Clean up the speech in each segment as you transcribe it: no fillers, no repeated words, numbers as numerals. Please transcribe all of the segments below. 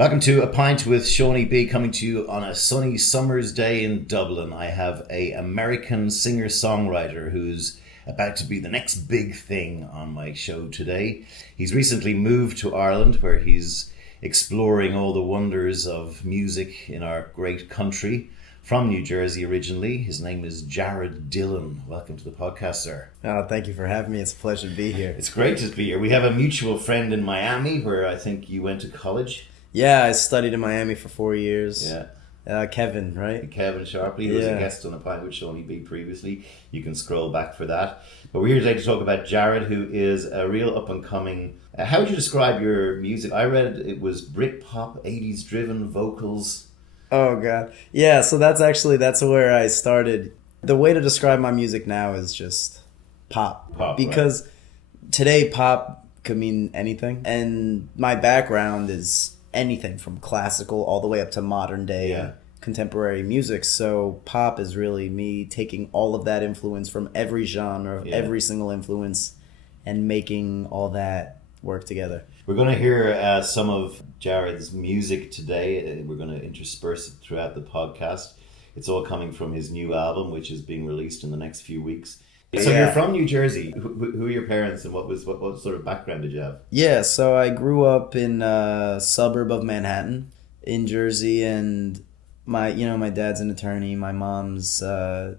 Welcome to A Pint with Seaniebee, coming to you on a sunny summer's day in Dublin. I have an American singer-songwriter who's about to be the next big thing on my show today. He's recently moved to Ireland, where he's exploring all the wonders of music in our great country. From New Jersey originally. His name is Jared Dillon. Welcome to the podcast, sir. Oh, thank you for having me. It's a pleasure to be here. It's great to be here. We have a mutual friend in Miami, where I think you went to college. Yeah, I studied in Miami for 4 years. Yeah. Kevin, right? Kevin Sharpley, who was a guest on A Pint with Seaniebee previously. You can scroll back for that. But we're here today to talk about Jared, who is a real up-and-coming... how would you describe your music? I read it was Britpop, 80s driven vocals. Oh, God. Yeah, so that's where I started. The way to describe my music now is just pop. Because today pop could mean anything. And my background is anything from classical all the way up to modern day contemporary music. So pop is really me taking all of that influence from every genre, every single influence, and making all that work together. We're going to hear some of Jared's music today. We're going to intersperse it throughout the podcast. It's all coming from his new album, which is being released in the next few weeks. So you're from New Jersey. Who are your parents, and what sort of background did you have? Yeah, so I grew up in a suburb of Manhattan in Jersey, and my dad's an attorney. My mom's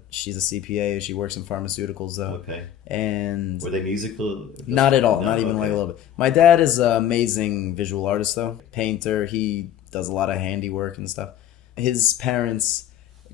she's a CPA. She works in pharmaceuticals though. Okay. And were they musical? Not at all. No, not even like a little bit. My dad is an amazing visual artist though. Painter. He does a lot of handiwork and stuff. His parents,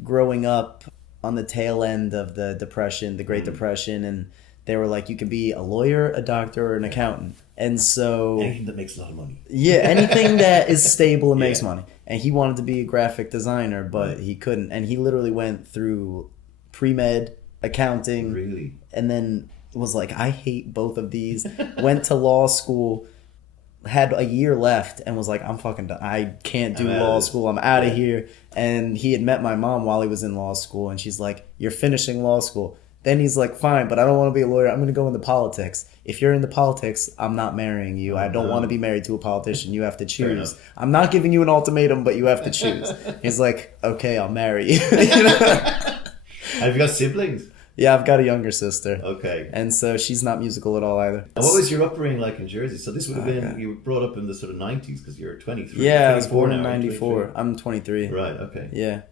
growing up on the tail end of the Depression, the Great Depression, and they were like, you can be a lawyer, a doctor, or an accountant. And so... anything that makes a lot of money. Yeah, anything that is stable and makes money. And he wanted to be a graphic designer, but he couldn't. And he literally went through pre-med, accounting. Really? And then was like, I hate both of these. Went to law school, had a year left, and was like, I'm fucking done. I can't do law school. I'm out of here. And he had met my mom while he was in law school, and she's like, you're finishing law school. Then he's like, fine, but I don't want to be a lawyer. I'm going to go into politics. If you're into politics, I'm not marrying you. I don't want to be married to a politician. You have to choose. I'm not giving you an ultimatum, but you have to choose. He's like, okay, I'll marry you. Have you got siblings? Yeah, I've got a younger sister. Okay. And so she's not musical at all either. And what was your upbringing like in Jersey? So this would have been, you were brought up in the sort of 90s because you're 23. Yeah, I was born in 94. I'm 23. Right, okay. Yeah.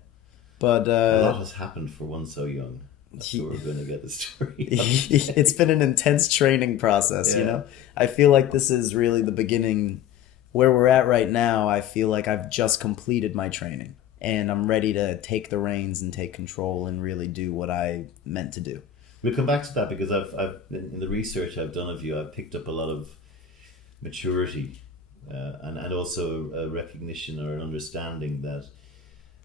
But a lot has happened for one so young. That's where we're going to get the story. It's been an intense training process, you know? I feel like this is really the beginning. Where we're at right now, I feel like I've just completed my training. And I'm ready to take the reins and take control and really do what I meant to do. We'll come back to that because I've in the research I've done of you, I've picked up a lot of maturity and also a recognition or an understanding that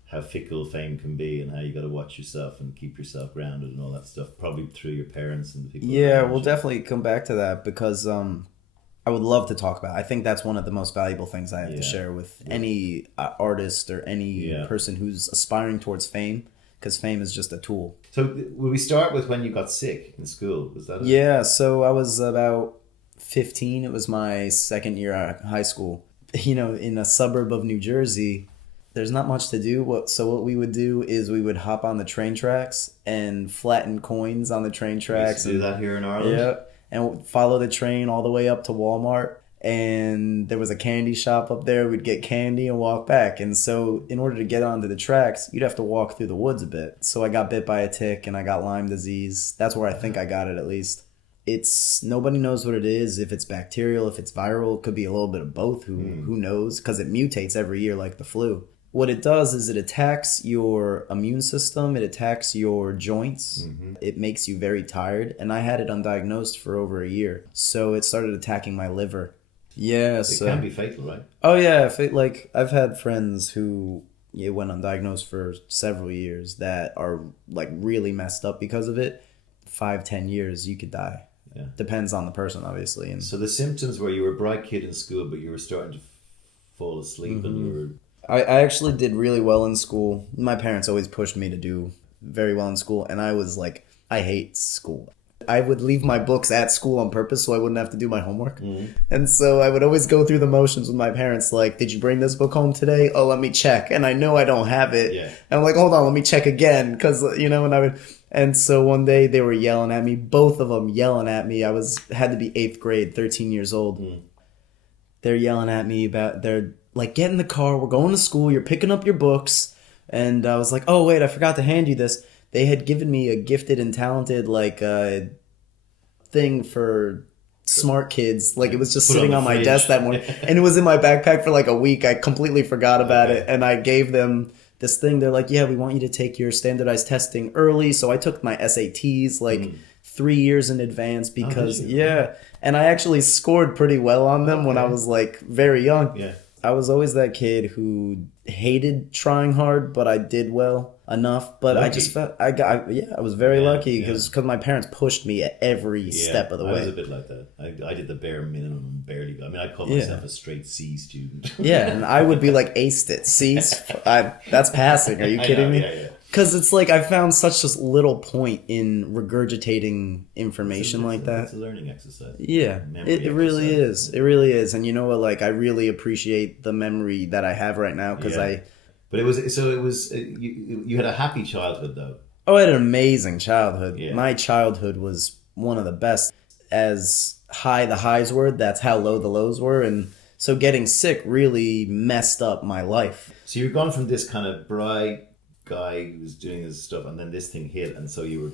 how fickle fame can be and how you got to watch yourself and keep yourself grounded and all that stuff, probably through your parents and the people. Yeah, we'll definitely come back to that because I would love to talk about it. I think that's one of the most valuable things I have to share with any artist or any person who's aspiring towards fame, because fame is just a tool. So will we start with when you got sick in school? Was that Yeah, so I was about 15. It was my second year at high school. You know, in a suburb of New Jersey, there's not much to do. So what we would do is we would hop on the train tracks and flatten coins on the train tracks. We used to do that here in Ireland. Yeah. And follow the train all the way up to Walmart. And there was a candy shop up there. We'd get candy and walk back. And so in order to get onto the tracks, you'd have to walk through the woods a bit. So I got bit by a tick and I got Lyme disease. That's where I think I got it, at least. Nobody knows what it is, if it's bacterial, if it's viral. It could be a little bit of both. Who knows? Because it mutates every year like the flu. What it does is it attacks your immune system. It attacks your joints. Mm-hmm. It makes you very tired. And I had it undiagnosed for over a year. So it started attacking my liver. Yeah. It can be fatal, right? Oh, yeah. Like I've had friends who went undiagnosed for several years that are like really messed up because of it. 5-10 years, you could die. Yeah. Depends on the person, obviously. And so the symptoms were you were a bright kid in school, but you were starting to fall asleep and you were... I actually did really well in school. My parents always pushed me to do very well in school, and I was like, I hate school. I would leave my books at school on purpose so I wouldn't have to do my homework. And so I would always go through the motions with my parents, like, did you bring this book home today? Oh, let me check. And I know I don't have it. Yeah. And I'm like, hold on, let me check again. Because, and so one day they were yelling at me, both of them yelling at me. Had to be 8th grade, 13 years old. They're yelling at me they're like, get in the car, we're going to school, you're picking up your books. And I was like, oh, wait, I forgot to hand you this. They had given me a gifted and talented, thing for smart kids. Like, it was just sitting on my desk that morning. And it was in my backpack for a week. I completely forgot about it. And I gave them this thing. They're like, yeah, we want you to take your standardized testing early. So I took my SATs 3 years in advance because, and I actually scored pretty well on them when I was very young. Yeah. I was always that kid who hated trying hard, but I did well enough. But lucky. I just felt I was very lucky because my parents pushed me at every step of the way. I was a bit like that. I did the bare minimum and barely got. I mean, I called myself a straight C student. Yeah, and I would be aced it. C's, that's passing. Are you kidding me? Yeah. Because it's I found such a little point in regurgitating information like that. It's a learning exercise. Yeah, it really is. It really is. And you know what? I really appreciate the memory that I have right now because But it was you had a happy childhood though. Oh, I had an amazing childhood. Yeah. My childhood was one of the best. As high the highs were, that's how low the lows were. And so getting sick really messed up my life. So you've gone from this kind of bright guy who was doing this stuff, and then this thing hit, and so you were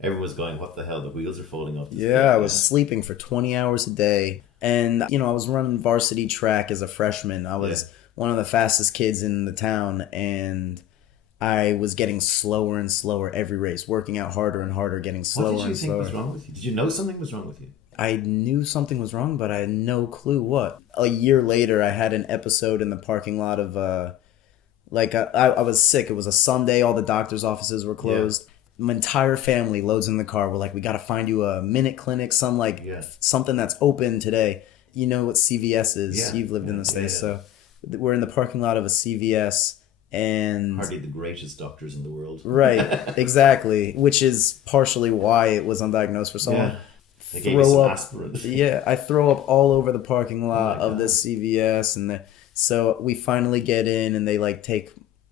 everyone was going, what the hell, the wheels are falling off. I was sleeping for 20 hours a day. And, I was running varsity track as a freshman. I was one of the fastest kids in the town, and I was getting slower and slower every race, working out harder and harder, getting slower and slower. What did you think was wrong with you? Did you know something was wrong with you? I knew something was wrong, but I had no clue what. A year later, I had an episode in the parking lot of, I was sick. It was a Sunday. All the doctor's offices were closed. Yeah. My entire family loads in the car. We're like, we got to find you a minute clinic, something that's open today. You know what CVS is. Yeah. You've lived in the States. So we're in the parking lot of a CVS. And hardly the greatest doctors in the world. Right, exactly. Which is partially why it was undiagnosed for so long. They gave you some aspirin. I throw up all over the parking lot of this CVS, and so we finally get in, and they take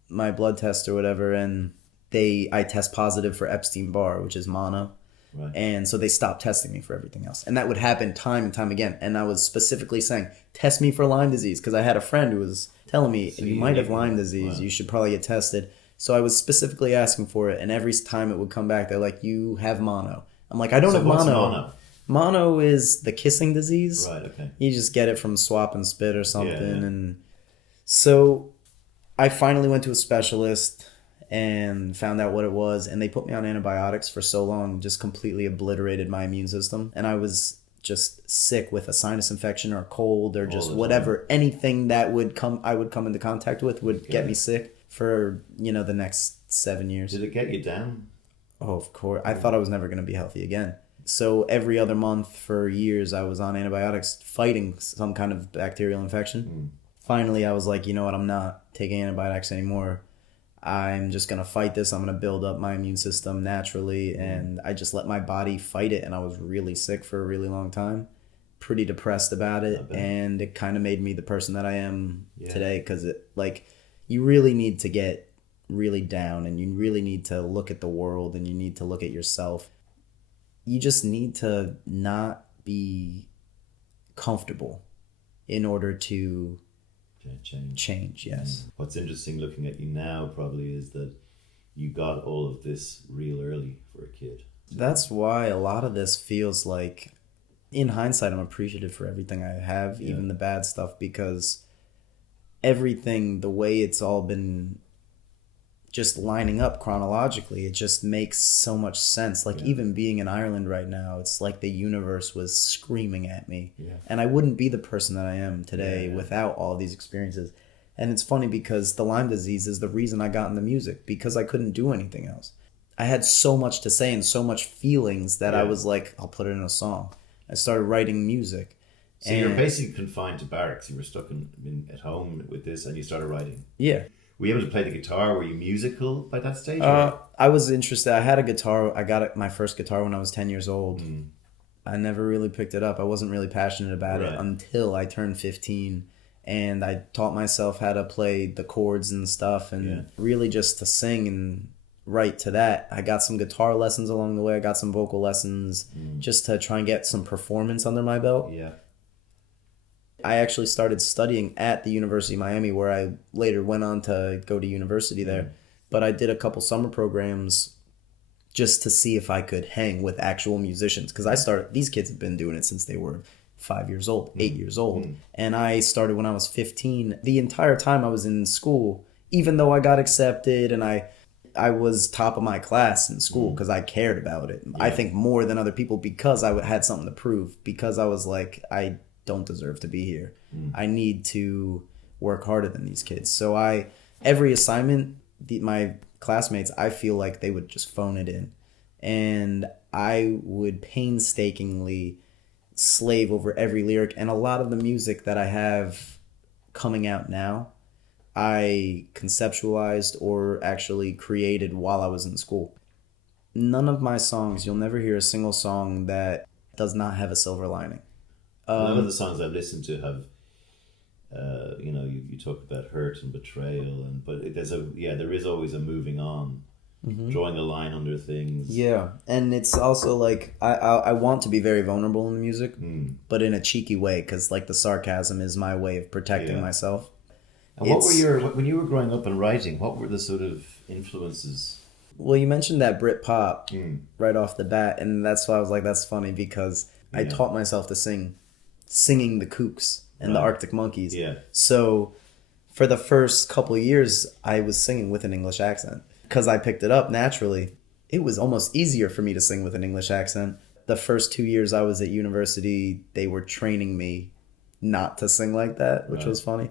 my blood test or whatever, and I test positive for Epstein-Barr, which is mono. Right. And so they stopped testing me for everything else. And that would happen time and time again. And I was specifically saying, test me for Lyme disease, because I had a friend who was telling me, you might have Lyme disease. Wow. You should probably get tested. So I was specifically asking for it. And every time it would come back, they're like, you have mono. I'm like, I don't have mono. What's mono? Mono is the kissing disease. Right, okay. You just get it from swap and spit or something. Yeah. And so I finally went to a specialist and found out what it was, and they put me on antibiotics for so long, just completely obliterated my immune system. And I was just sick with a sinus infection or a cold or just whatever, anything that I would come into contact with would get me sick for, the next 7 years. Did it get you down? Oh, of course. I thought I was never going to be healthy again. So every other month for years, I was on antibiotics fighting some kind of bacterial infection. Finally, I was like, you know what? I'm not taking antibiotics anymore. I'm just going to fight this. I'm going to build up my immune system naturally. And I just let my body fight it. And I was really sick for a really long time, pretty depressed about it. And it kind of made me the person that I am today. Because you really need to get really down, and you really need to look at the world, and you need to look at yourself. You just need to not be comfortable in order to change, yes. What's interesting looking at you now probably is that you got all of this real early for a kid. That's why a lot of this feels like, in hindsight, I'm appreciative for everything I have, even the bad stuff, because everything, the way it's all been just lining up chronologically, it just makes so much sense. Even being in Ireland right now, it's like the universe was screaming at me. And I wouldn't be the person that I am today without all these experiences. And it's funny because the Lyme disease is the reason I got into music, because I couldn't do anything else. I had so much to say and so much feelings that I was like, I'll put it in a song. I started writing music. So you're basically confined to barracks. You were stuck at home with this, and you started writing. Yeah. Were you able to play the guitar? Were you musical by that stage? I was interested. I had a guitar. I got my first guitar when I was 10 years old. I never really picked it up. I wasn't really passionate about it until I turned 15. And I taught myself how to play the chords and stuff, and really just to sing and write to that. I got some guitar lessons along the way. I got some vocal lessons just to try and get some performance under my belt. Yeah. I actually started studying at the University of Miami, where I later went on to go to university there. But I did a couple summer programs just to see if I could hang with actual musicians. Because these kids have been doing it since they were 5 years old, 8 years old. And I started when I was 15. The entire time I was in school, even though I got accepted and I was top of my class in school because I cared about it. I think more than other people, because I had something to prove, because I was like, I don't deserve to be here. I need to work harder than these kids. So every assignment, my classmates, I feel like they would just phone it in. And I would painstakingly slave over every lyric. And a lot of the music that I have coming out now, I conceptualized or actually created while I was in school. None of my songs, you'll never hear a single song that does not have a silver lining. None of the songs I've listened to have, you talk about hurt and betrayal, but there is always a moving on, drawing a line under things. Yeah, and it's also like I want to be very vulnerable in the music, but in a cheeky way, because like the sarcasm is my way of protecting myself. And when you were growing up and writing, what were the sort of influences? Well, you mentioned that Brit-pop right off the bat, and that's why I was like, that's funny, because I taught myself to singing the Kooks and the Arctic Monkeys. Yeah. So for the first couple of years, I was singing with an English accent because I picked it up naturally. It was almost easier for me to sing with an English accent. The first 2 years I was at university, they were training me not to sing like that, which was funny.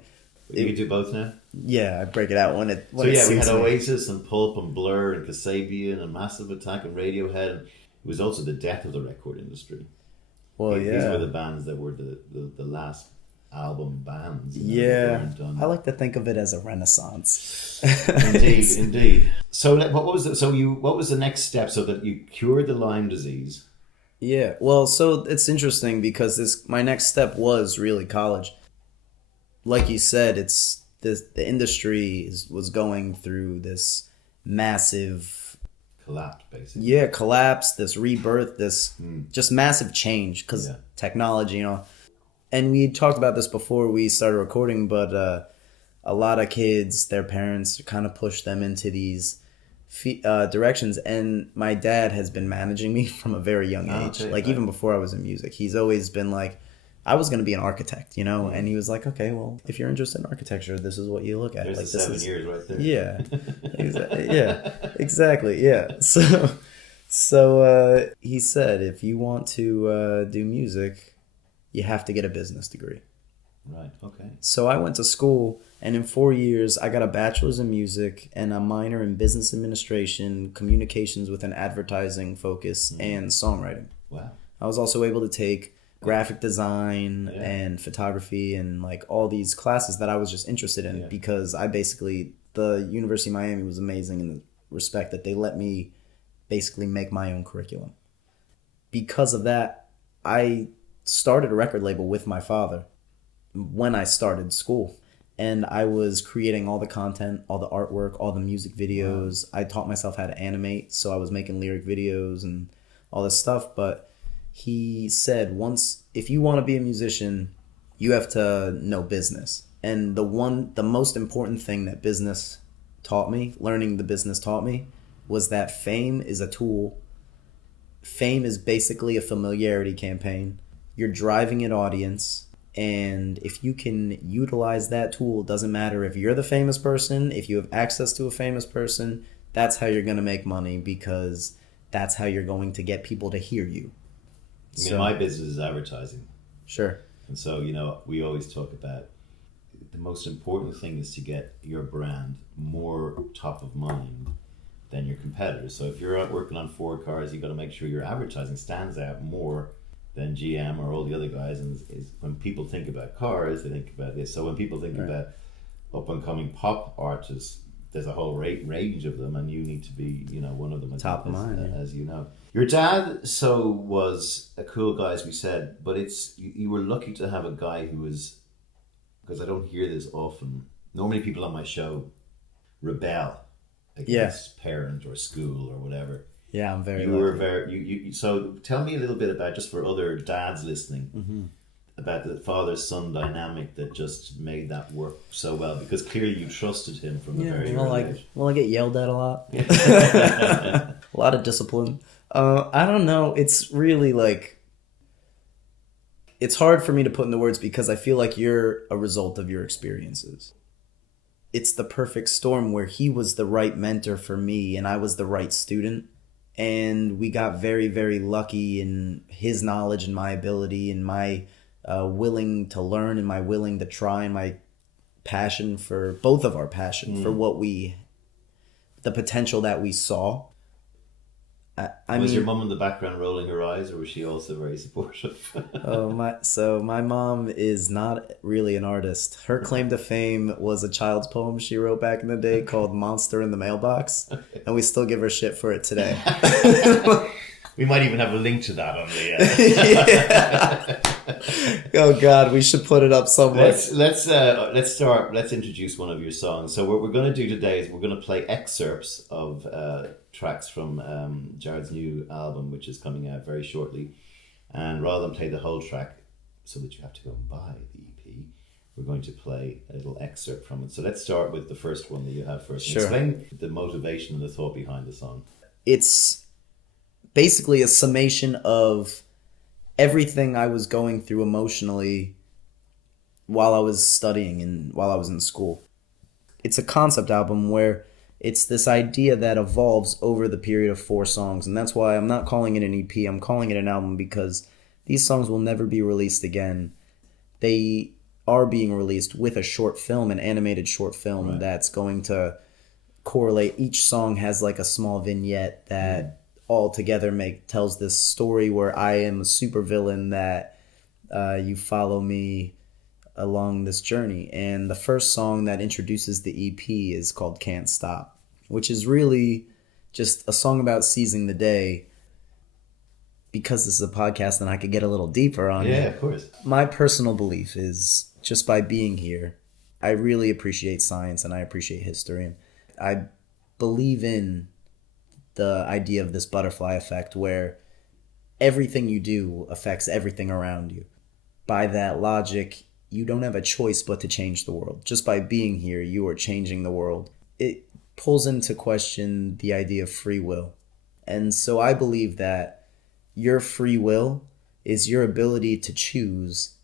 You can do both now? Yeah, I break it out when it we had Oasis and Pulp and Blur and Kasabian and Massive Attack and Radiohead. It was also the death of the record industry. Well, these were the bands that were the last album bands. I like to think of it as a renaissance. Indeed. So what was the next step, so that you cured the Lyme disease? Yeah, well, so it's interesting because my next step was really college. Like you said, the industry was going through this massive collapse, basically. Yeah, collapse, this rebirth, this just massive change because technology, And we talked about this before we started recording, but a lot of kids, their parents kind of push them into these directions. And my dad has been managing me from a very young age. Even before I was in music, he's always been like, I was going to be an architect, And he was like, okay, well, if you're interested in architecture, this is what you look at. There's like, 7 years right there. Yeah, exactly. Yeah. So he said, if you want to do music, you have to get a business degree. Right. Okay. So I went to school, and in 4 years, I got a bachelor's in music and a minor in business administration, communications with an advertising focus, and songwriting. Wow. I was also able to take graphic design and photography and like all these classes that I was just interested in because the University of Miami was amazing in the respect that they let me basically make my own curriculum. Because of that, I started a record label with my father when I started school. And I was creating all the content, all the artwork, all the music videos. Wow. I taught myself how to animate, so I was making lyric videos and all this stuff. But he said, if you want to be a musician, you have to know business. And the most important thing that learning the business taught me, was that fame is a tool. Fame is basically a familiarity campaign. You're driving an audience, and if you can utilize that tool, it doesn't matter if you're the famous person, if you have access to a famous person, that's how you're going to make money, because that's how you're going to get people to hear you. My business is advertising. Sure. And so, we always talk about the most important thing is to get your brand more top of mind than your competitors. So if you're out working on Ford cars, you've got to make sure your advertising stands out more than GM or all the other guys. And when people think about cars, they think about this. So when people think about up and coming pop artists, there's a whole range of them, and you need to be, one of them. Top of mind, as you know. Your dad was a cool guy, as we said, but you were lucky to have a guy who was, because I don't hear this often. Normally, people on my show rebel against parent or school or whatever. Yeah, I'm very. You lucky. were very. You. So tell me a little bit about, just for other dads listening, about the father-son dynamic that just made that work so well, because clearly you trusted him from a very early age. Well, I get yelled at a lot. A lot of discipline. I don't know. It's really like, it's hard for me to put into words because I feel like you're a result of your experiences. It's the perfect storm where he was the right mentor for me and I was the right student. And we got very, very lucky in his knowledge and my ability and my willing to learn and my willing to try and my passion for both of our passion for the potential that we saw. I was mean, your mum in the background rolling her eyes, or was she also very supportive? My mom is not really an artist. Her claim to fame was a child's poem she wrote back in the day called Monster in the Mailbox, and we still give her shit for it today. We might even have a link to that on the... Oh God, we should put it up somewhere. Let's introduce one of your songs. So what we're going to do today is we're going to play excerpts of tracks from Jared's new album, which is coming out very shortly. And rather than play the whole track so that you have to go and buy the EP, we're going to play a little excerpt from it. So let's start with the first one that you have first. Sure. Explain the motivation and the thought behind the song. It's basically a summation of everything I was going through emotionally while I was studying and while I was in school. It's a concept album where it's this idea that evolves over the period of 4 songs. And that's why I'm not calling it an EP. I'm calling it an album because these songs will never be released again. They are being released with a short film, an animated short film that's going to correlate. Each song has like a small vignette that all together tells this story where I am a supervillain that you follow me along this journey. And the first song that introduces the EP is called Can't Stop, which is really just a song about seizing the day. Because this is a podcast and I could get a little deeper on it. Yeah, of course. My personal belief is just by being here, I really appreciate science and I appreciate history. And I believe in the idea of this butterfly effect where everything you do affects everything around you. By that logic, you don't have a choice but to change the world. Just by being here, you are changing the world. It pulls into question the idea of free will. And so I believe that your free will is your ability to choose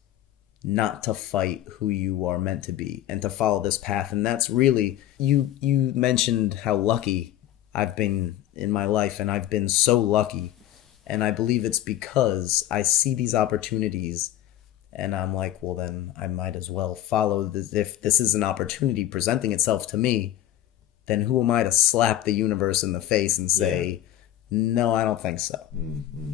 not to fight who you are meant to be and to follow this path. And that's really, you mentioned how lucky I've been in my life, and I've been so lucky. And I believe it's because I see these opportunities and I'm like, well, then I might as well follow this. If this is an opportunity presenting itself to me, then who am I to slap the universe in the face and say, no, I don't think so. Mm-hmm.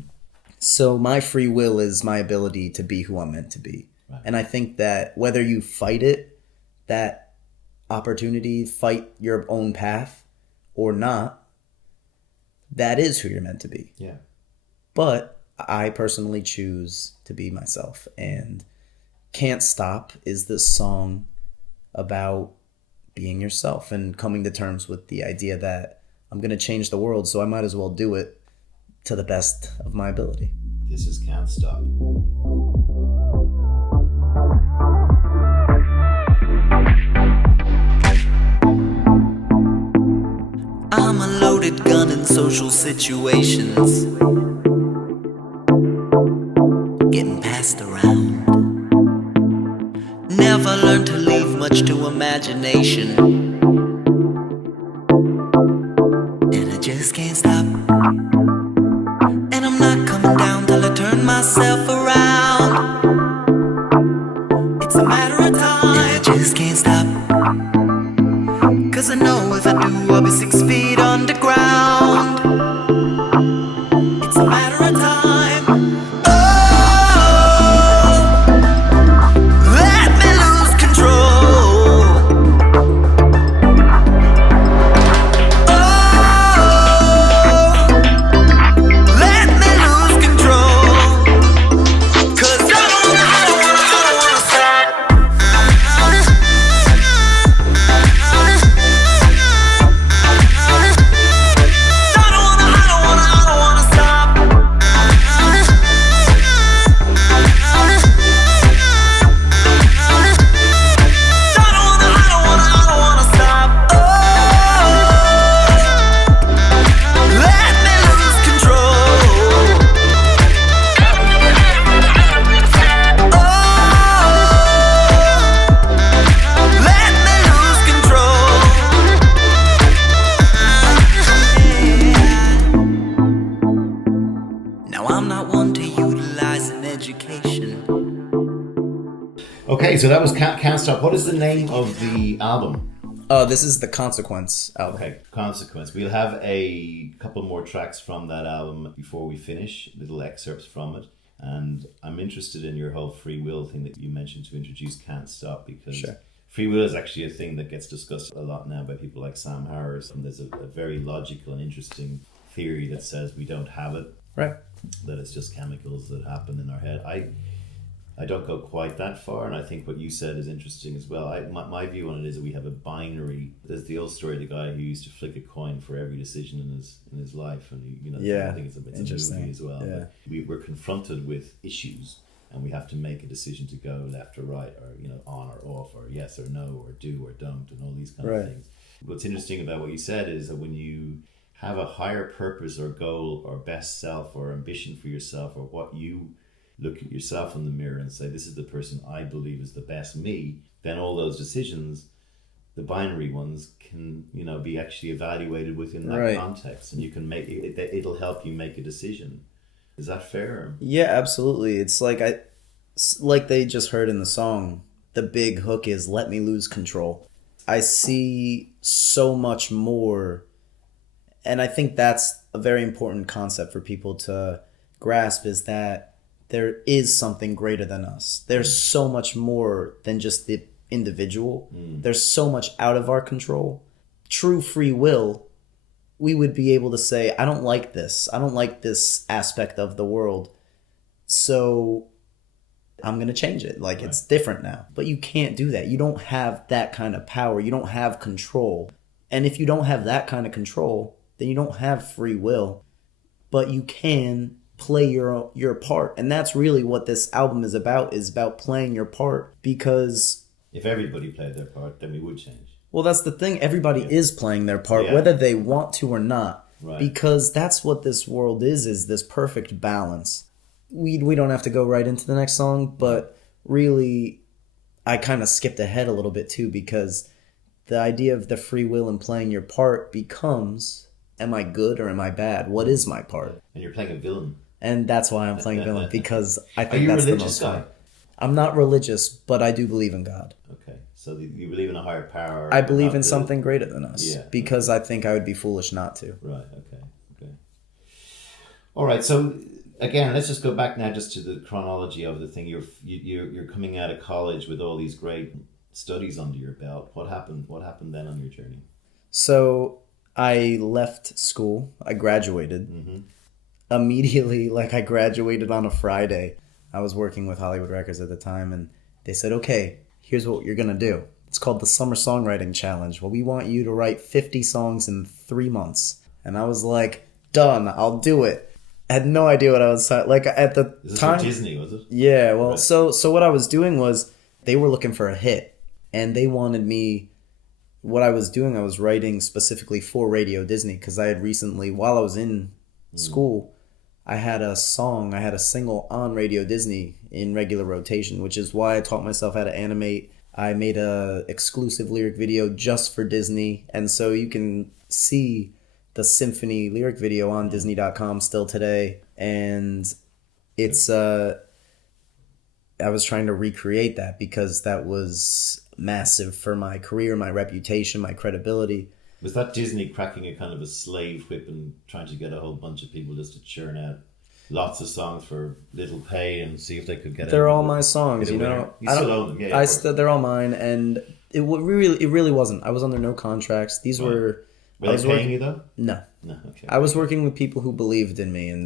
So my free will is my ability to be who I'm meant to be. Right. And I think that whether you fight it, that opportunity, fight your own path or not, that is who you're meant to be. Yeah. But I personally choose to be myself. And Can't Stop is this song about being yourself and coming to terms with the idea that I'm going to change the world, so I might as well do it to the best of my ability. This is Can't Stop. I'm a loaded gun in social situations, getting passed around. Never learned to leave much to imagination, and I just can't stop. And I'm not coming down till I turn myself around. It's a matter of time, and I just can't stop. 'Cause I know if I do, I'll be 6 feet underground. It's a matter of time. Oh, let me lose control. so that was Can't Stop. What is the name of the album? This is the Consequence album. Okay, Consequence. We'll have a couple more tracks from that album before we finish, little excerpts from it. And I'm interested in your whole free will thing that you mentioned to introduce Can't Stop, because Sure. free will is actually a thing that gets discussed a lot now by people like Sam Harris. And there's a very logical and interesting theory that says we don't have it. Right. That it's just chemicals that happen in our head. I don't go quite that far, and I think what you said is interesting as well. My view on it is that we have a binary. There's the old story of the guy who used to flick a coin for every decision in his life, and I think it's a movie as well. Yeah. But we're confronted with issues, and we have to make a decision to go left or right, or on or off, or yes or no, or do or don't, and all these kind of things. What's interesting about what you said is that when you have a higher purpose or goal or best self or ambition for yourself, or what you look at yourself in the mirror and say, this is the person I believe is the best me, then all those decisions, the binary ones, can be actually evaluated within that context, and you can make it. It'll help you make a decision. Is that fair? Yeah, absolutely. It's like they just heard in the song, the big hook is "Let me lose control." I see so much more, and I think that's a very important concept for people to grasp, is that there is something greater than us. There's so much more than just the individual. There's so much out of our control. True free will, we would be able to say, I don't like this. I don't like this aspect of the world. So I'm going to change it. It's different now. But you can't do that. You don't have that kind of power. You don't have control. And if you don't have that kind of control, then you don't have free will. But you can play your part, and that's really what this album is about playing your part. Because if everybody played their part, then we would change. Well, that's the thing, everybody is playing their part, whether they want to or not, because that's what this world is this perfect balance. We don't have to go right into the next song, but really I kind of skipped ahead a little bit too, because the idea of the free will and playing your part becomes, am I good or am I bad? What is my part? And you're playing a villain. And that's why I'm playing villain, because I think Are you that's a the religious most guy? fun. I'm not religious, but I do believe in God. Okay, so you believe in a higher power. I believe in something greater than us, because okay. I think I would be foolish not to. Right, okay. All right, so again, let's just go back now just to the chronology of the thing. You're coming out of college with all these great studies under your belt. What happened then on your journey? So I left school. I graduated. Mm-hmm. Immediately, I graduated on a Friday. I was working with Hollywood Records at the time, and they said, okay, here's what you're going to do. It's called the Summer Songwriting Challenge. Well, we want you to write 50 songs in 3 months. And I was like, done, I'll do it. I had no idea what I was at the This time. Is Disney, was it? Yeah, well, right. so what I was doing was they were looking for a hit, and they wanted me. What I was doing, I was writing specifically for Radio Disney, because I had recently, while I was in school, I had a single on Radio Disney in regular rotation, which is why I taught myself how to animate. I made a exclusive lyric video just for Disney, and so you can see the Symphony lyric video on Disney.com still today, and it's I was trying to recreate that because that was massive for my career, my reputation, my credibility. Was that Disney cracking a kind of a slave whip and trying to get a whole bunch of people just to churn out lots of songs for little pay and see if they could get? They're all my songs, You still own them, yeah. They're all mine, and it really wasn't. I was under no contracts. These were. Were they paying you though? No. No. Okay. I was working with people who believed in me, and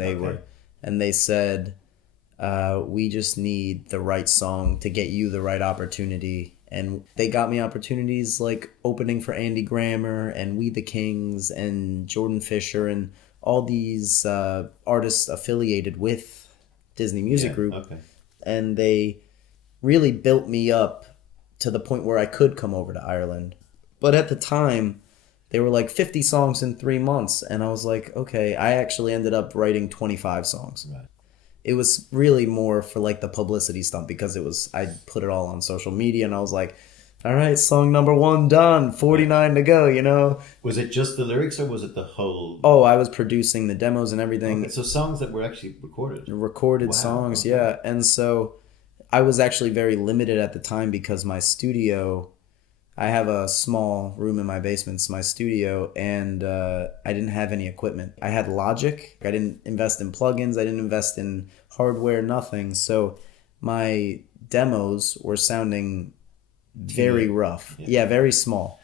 they said, we just need the right song to get you the right opportunity. And they got me opportunities like opening for Andy Grammer and We the Kings and Jordan Fisher and all these artists affiliated with Disney Music Group. Okay. And they really built me up to the point where I could come over to Ireland. But at the time, they were like 50 songs in 3 months. And I was like, okay, I actually ended up writing 25 songs. Right. It was really more for the publicity stunt, because I put it all on social media, and I was like, all right, song number 1 done, 49 to go, Was it just the lyrics, or was it the whole? Oh, I was producing the demos and everything. Okay, so songs that were actually recorded. Recorded songs, okay. yeah. And so I was actually very limited at the time because my studio, I have a small room in my basement, it's my studio, and I didn't have any equipment. I had Logic. I didn't invest in plugins. I didn't invest in hardware, nothing. So my demos were sounding very rough. Yeah, very small.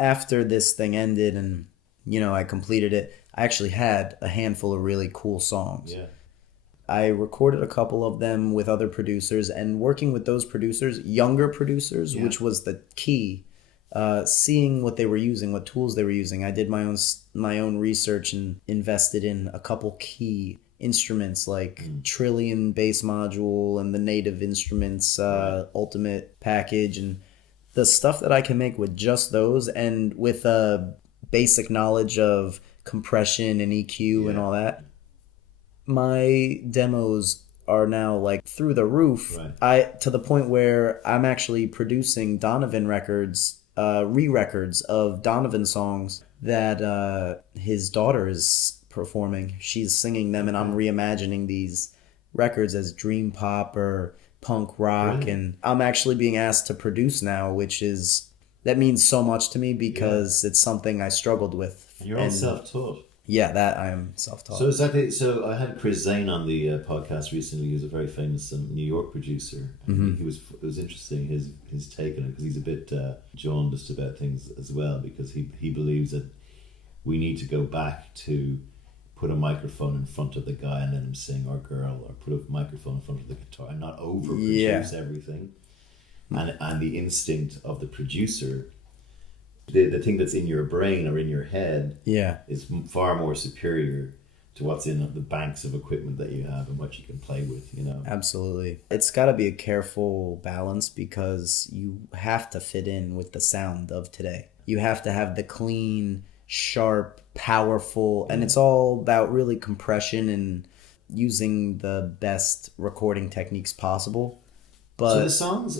After this thing ended and, I completed it, I actually had a handful of really cool songs. Yeah. I recorded a couple of them with other producers, and working with those producers, younger producers, which was the key, seeing what they were using, what tools they were using. I did my own research and invested in a couple key instruments like Trillion bass module and the Native Instruments Ultimate package, and the stuff that I can make with just those and with a basic knowledge of compression and EQ and all that. My demos are now like through the roof. To the point where I'm actually producing Donovan records, re-records of Donovan songs that his daughter is performing. She's singing them, and I'm reimagining these records as dream pop or punk rock. And I'm actually being asked to produce now, that means so much to me because it's something I struggled with. You're all self-taught. Yeah, that I am self-taught. So exactly. So I had Chris Zane on the podcast recently. He's a very famous New York producer. And it was interesting his take on it, because he's a bit jaundiced about things as well, because he believes that we need to go back to put a microphone in front of the guy and let him sing, or girl, or put a microphone in front of the guitar and not overproduce everything. And the instinct of the producer, the thing that's in your brain or in your head is far more superior to what's in the banks of equipment that you have and what you can play with, Absolutely. It's got to be a careful balance, because you have to fit in with the sound of today. You have to have the clean, sharp, powerful, and it's all about really compression and using the best recording techniques possible. But so the songs,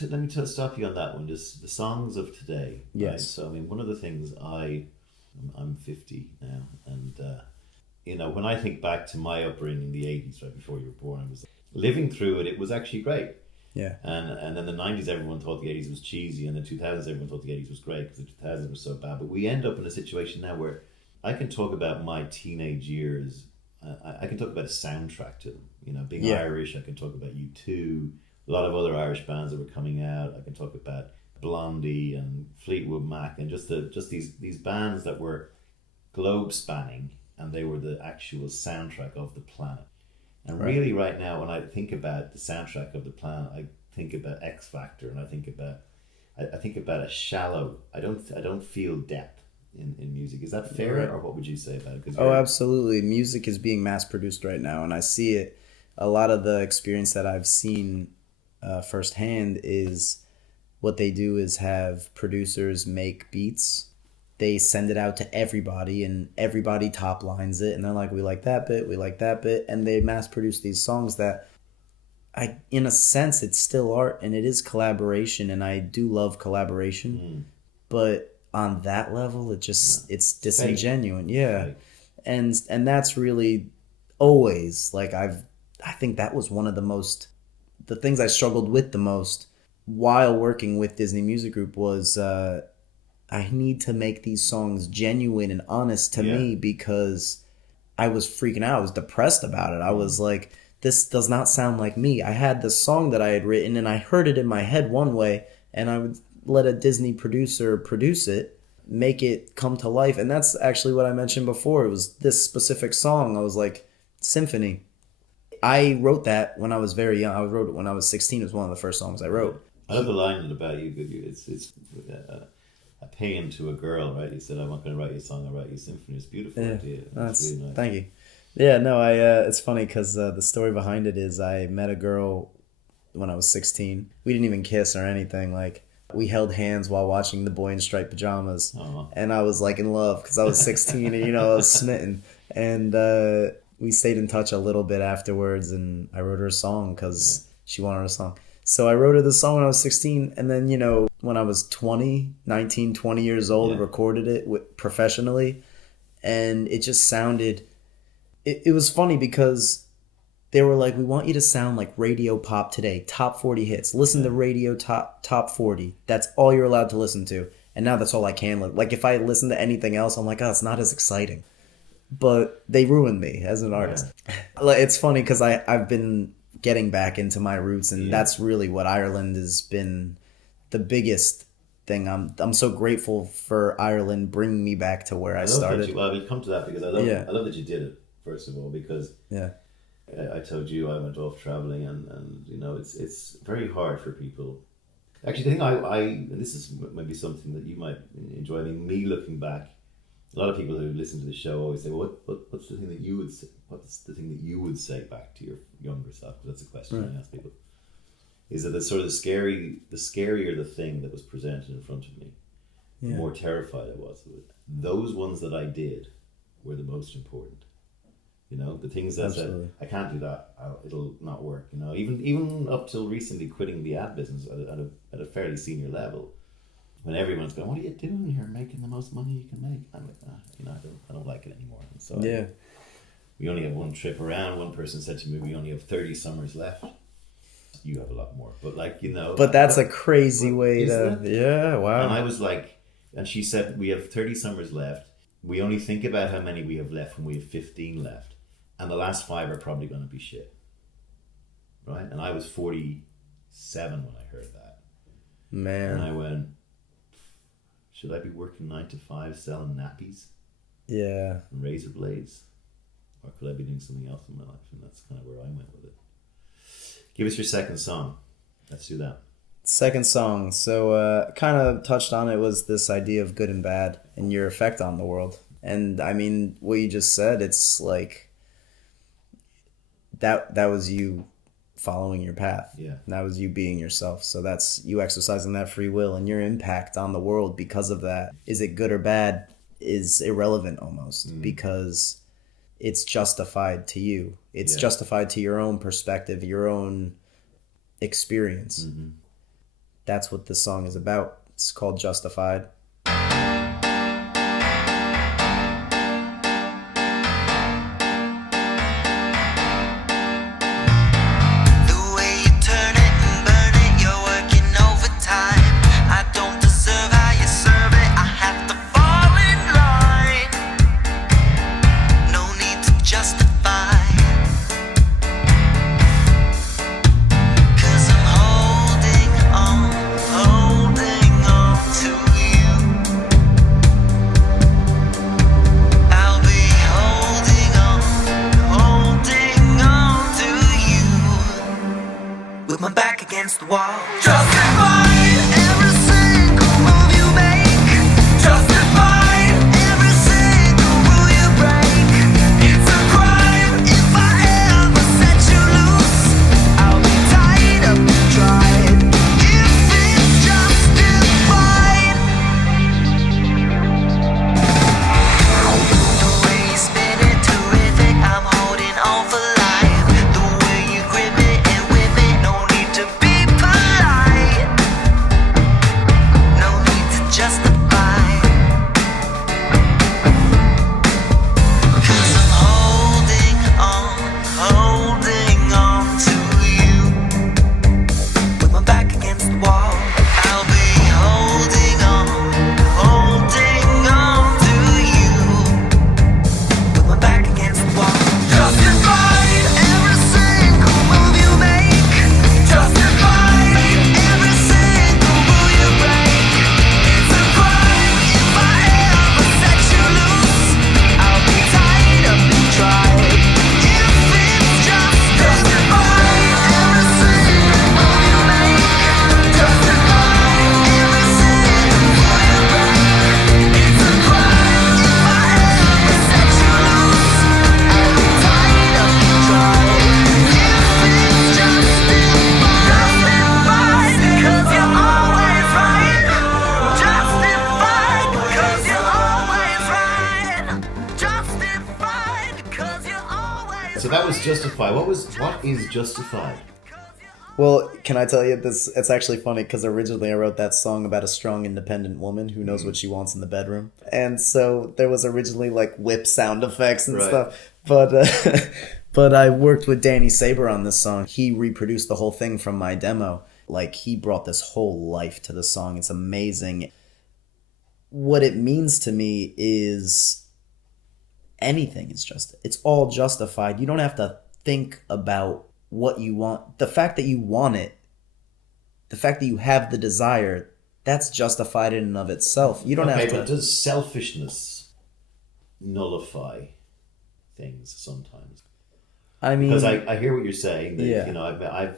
let me stop you on that one. Just the songs of today. Yes. Right? So I mean, one of the things I'm 50 now, and when I think back to my upbringing in the 80s, right before you were born, I was living through it. It was actually great. Yeah. And then the 90s, everyone thought the 80s was cheesy, and the 2000s, everyone thought the 80s was great because the 2000s were so bad. But we end up in a situation now where I can talk about my teenage years. I can talk about a soundtrack to them. Being Irish, I can talk about U2. A lot of other Irish bands that were coming out. I can talk about Blondie and Fleetwood Mac, and just these bands that were globe spanning, and they were the actual soundtrack of the planet. And really, right now, when I think about the soundtrack of the planet, I think about X Factor, and I think about a shallow. I don't feel depth in music. Is that fair, or what would you say about it? Absolutely. Music is being mass produced right now, and I see it. A lot of the experience that I've seen firsthand is what they do is have producers make beats. They send it out to everybody, and everybody top lines it, and they're like, we like that bit, and they mass produce these songs that in a sense, it's still art, and it is collaboration, and I do love collaboration, but on that level, it's disingenuous. Yeah. And that's really always, like, I think that was one of the things I struggled with the most while working with Disney Music Group was I need to make these songs genuine and honest to me, because I was freaking out. I was depressed about it. I was like, this does not sound like me. I had this song that I had written, and I heard it in my head one way, and I would let a Disney producer produce it, make it come to life. And that's actually what I mentioned before. It was this specific song. I was like, Symphony. I wrote that when I was very young. I wrote it when I was 16. It was one of the first songs I wrote. I love the line about you. It's a pain to a girl, right? You said, I'm not going to write you a song, I'll write you a symphony. It's beautiful idea. That's really nice. Thank you. Yeah, no, it's funny because the story behind it is I met a girl when I was 16. We didn't even kiss or anything. Like, we held hands while watching The Boy in Striped Pajamas. And I was like in love because I was 16 and, I was smitten. And we stayed in touch a little bit afterwards, and I wrote her a song because she wanted a song. So I wrote her the song when I was 16, and then, when I was 20 years old, recorded it professionally, and it just sounded... It was funny because They were like, we want you to sound like radio pop today, top 40 hits. Listen to radio top 40. That's all you're allowed to listen to. And now that's all I can. Like, if I listen to anything else, I'm like, oh, it's not as exciting. But they ruined me as an artist. Yeah. It's funny because I've been getting back into my roots, and that's really what Ireland has been the biggest thing. I'm so grateful for Ireland bringing me back to where I started. We'll come to that because I love that you did it, first of all, because I told you I went off traveling, and you know, it's very hard for people. Actually, the thing and this is maybe something that you might enjoy. I mean, me looking back, a lot of people who listen to the show always say, well, what's the thing that you would say? What's the thing that you would say back to your younger self? That's a question I ask people. Is that the scarier the thing that was presented in front of me, the more terrified I was of it. Those ones that I did were the most important. You know, the things that said, I can't do that, it'll not work. You know, even up till recently, quitting the ad business at a fairly senior level, when everyone's going, what are you doing? You're making the most money you can make. I'm like, I don't like it anymore. And so we only have one trip around. One person said to me, we only have 30 summers left. You have a lot more, but But that's a crazy way to. Yeah, wow. And I was like, and she said, we have 30 summers left. We only think about how many we have left when we have 15 left, and the last 5 are probably going to be shit. Right? And I was 47 when I heard that. Man. And I went, should I be working 9 to 5 selling nappies? Yeah. And razor blades, or could I be doing something else in my life? And that's kind of where I went with it. Give us your second song. Let's do that. Second song. So kind of touched on it, was this idea of good and bad and your effect on the world. And I mean, what you just said, it's like that was you following your path. Yeah. And that was you being yourself. So that's you exercising that free will, and your impact on the world because of that. Is it good or bad is irrelevant almost, because it's justified to you. It's justified to your own perspective, your own experience. Mm-hmm. That's what this song is about. It's called Justified. Justified. What is Justified? Well, can I tell you this? It's actually funny because originally I wrote that song about a strong, independent woman who knows what she wants in the bedroom. And so there was originally like whip sound effects and stuff. But But I worked with Danny Saber on this song. He reproduced the whole thing from my demo. Like, he brought this whole life to the song. It's amazing. What it means to me is anything is just, it's all justified. You don't have to think about what you want. The fact that you want it, the fact that you have the desire, that's justified in and of itself. You don't have to. But does selfishness nullify things sometimes? I mean, because I hear what you're saying. That, yeah. You know,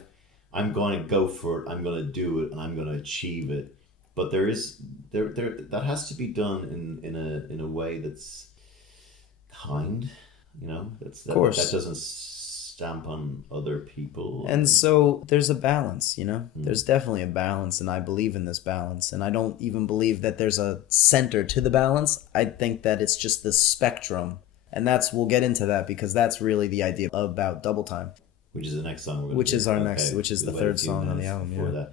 I'm going to go for it. I'm going to do it, and I'm going to achieve it. But there that has to be done in a way that's kind. You know, of course, that doesn't stamp on other people. And so there's a balance. You know, there's definitely a balance, and I believe in this balance. And I don't even believe that there's a center to the balance. I think that it's just this spectrum. And we'll get into that because that's really the idea about Double Time. Which is the next song we're going to Which do. is our next, which is the third song on the album. Yeah.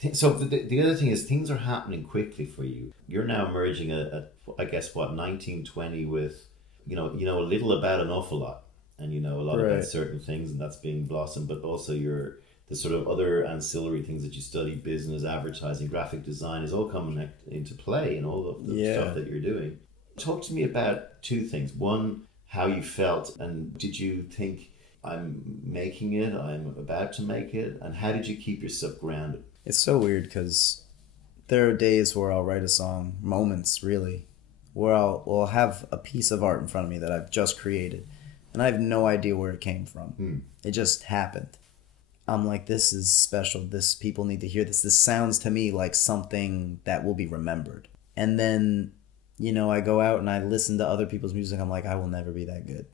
That. So the other thing is things are happening quickly for you. You're now merging I guess 1920 with, you know a little about an awful lot, and you know a lot about certain things, and that's being blossomed, but also the sort of other ancillary things that you study, business, advertising, graphic design, is all coming into play in all of the stuff that you're doing. Talk to me about two things. One, how you felt, and did you think, I'm making it, I'm about to make it, and how did you keep yourself grounded? It's so weird because there are days where I'll write a song, moments really, where I'll have a piece of art in front of me that I've just created, and I have no idea where it came from. It just happened. I'm like, this is special. People need to hear this. This sounds to me like something that will be remembered. And then, you know, I go out and I listen to other people's music. I'm like, I will never be that good.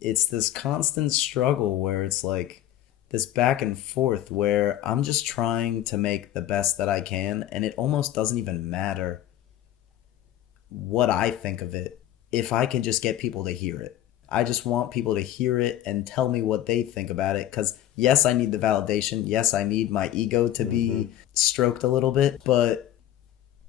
It's this constant struggle where it's like this back and forth where I'm just trying to make the best that I can, and it almost doesn't even matter what I think of it if I can just get people to hear it. I just want people to hear it and tell me what they think about it, because yes, I need the validation. Yes, I need my ego to be stroked a little bit, but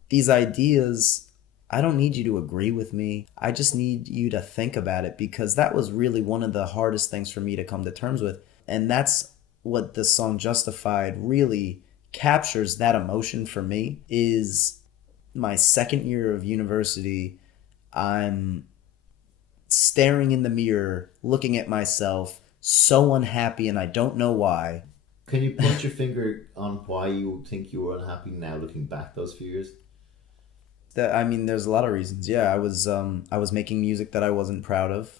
these ideas, I don't need you to agree with me. I just need you to think about it, because that was really one of the hardest things for me to come to terms with. And that's what the song Justified really captures, that emotion for me. Is my second year of university, I'm staring in the mirror, looking at myself, so unhappy, and I don't know why. Can you point your finger on why you think you were unhappy now, looking back those few years? There's a lot of reasons. Yeah, I was making music that I wasn't proud of.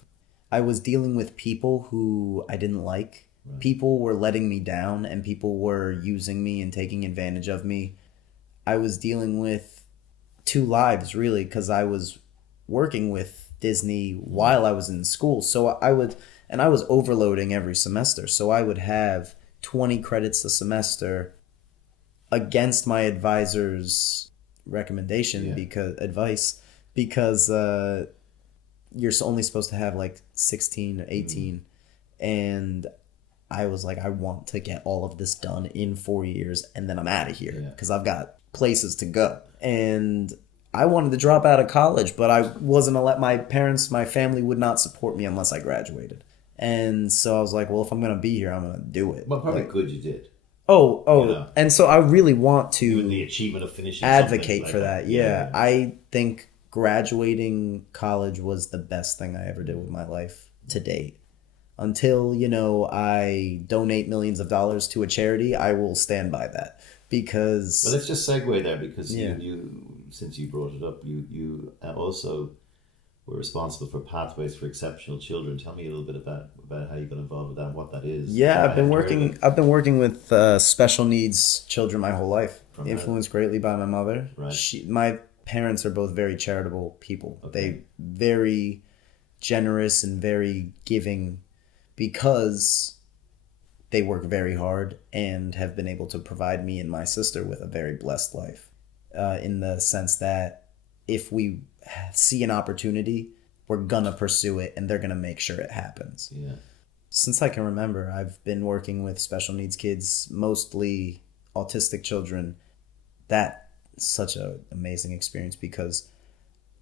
I was dealing with people who I didn't like. Right. People were letting me down, and people were using me and taking advantage of me. I was dealing with two lives, really, because I was working with Disney while I was in school. So I was overloading every semester. So I would have 20 credits a semester against my advisor's recommendation, because you're only supposed to have like 16 or 18, and I was like, I want to get all of this done in 4 years, and then I'm out of here because I've got places to go. And I wanted to drop out of college, but I wasn't gonna let my family would not support me unless I graduated. And so I was like, well, if I'm gonna be here, I'm gonna do it. Well, probably good you did. Oh, and so I really want to the achievement of finishing advocate like for that. Yeah, I think graduating college was the best thing I ever did with my life to date. Until, I donate millions of dollars to a charity, I will stand by that, because... Well, let's just segue there, because you since you brought it up, you also were responsible for Pathways for Exceptional Children. Tell me a little bit about how you got involved with that, what that is. Yeah, I've been working with special needs children my whole life. Influenced greatly by my mother. Right. My parents are both very charitable people. Okay. They very generous and very giving, because they work very hard and have been able to provide me and my sister with a very blessed life. In the sense that if we see an opportunity, we're gonna pursue it, and they're gonna make sure it happens. Yeah. Since I can remember, I've been working with special needs kids, mostly autistic children. That's such an amazing experience, because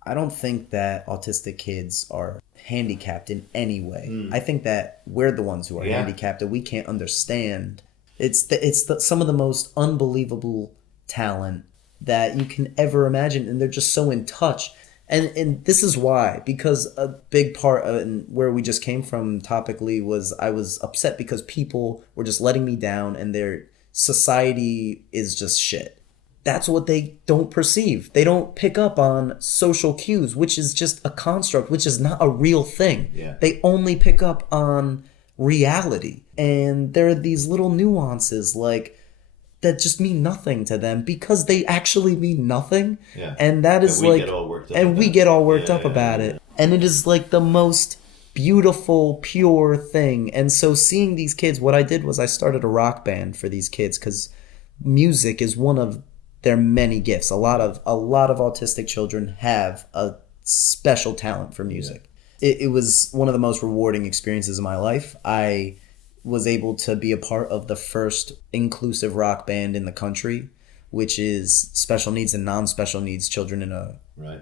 I don't think that autistic kids are handicapped in any way. I think that we're the ones who are handicapped, and we can't understand. Some of the most unbelievable talent that you can ever imagine, and they're just so in touch. And this is why, because a big part of and where we just came from topically was I was upset because people were just letting me down, and their society is just shit. That's what they don't perceive. They don't pick up on social cues, which is just a construct, which is not a real thing. Yeah. They only pick up on reality. And there are these little nuances like that just mean nothing to them because they actually mean nothing. Yeah. And that is And we like, get all worked up and about we it. get all worked Yeah, up yeah, about yeah. it. And it is like the most beautiful, pure thing. And so seeing these kids, what I did was I started a rock band for these kids because music is one of their many gifts. A lot of autistic children have a special talent for music. It was one of the most rewarding experiences of my life. I was able to be a part of the first inclusive rock band in the country, which is special needs and non-special needs children in a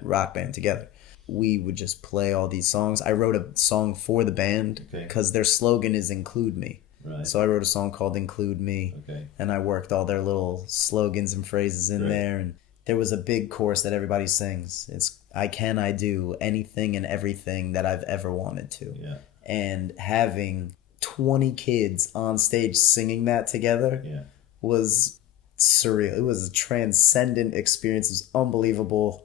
rock band together. We would just play all these songs. I wrote a song for the band because their slogan is "Include Me." Right. So I wrote a song called "Include Me," and I worked all their little slogans and phrases in there. And there was a big chorus that everybody sings. It's "I do anything and everything that I've ever wanted to." Yeah. And having 20 kids on stage singing that together was surreal. It was a transcendent experience. It was unbelievable.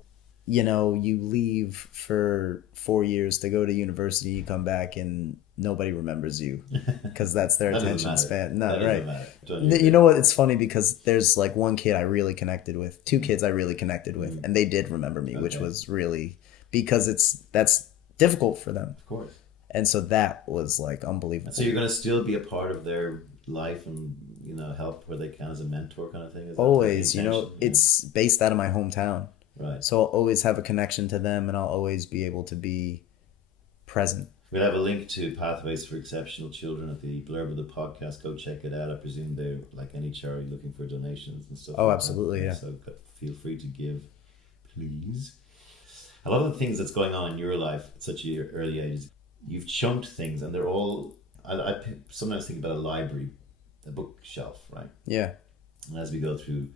You know, you leave for 4 years to go to university, you come back and nobody remembers you because that's their attention span. No, right. You know what? It's funny because there's like one kid I really connected with, two kids I really connected with, and they did remember me, which was really because that's difficult for them. Of course. And so that was like unbelievable. So you're going to still be a part of their life and, you know, help where they can as a mentor kind of thing? Always, you know, it's based out of my hometown. Right. So I'll always have a connection to them and I'll always be able to be present. We'll have a link to Pathways for Exceptional Children at the blurb of the podcast. Go check it out. I presume they're like any charity looking for donations and stuff. Oh, like absolutely, that. yeah. So feel free to give, please. A lot of the things that's going on in your life at such an early age, you've chunked things and they're all, I sometimes think about a library, a bookshelf, right? Yeah. And as we go through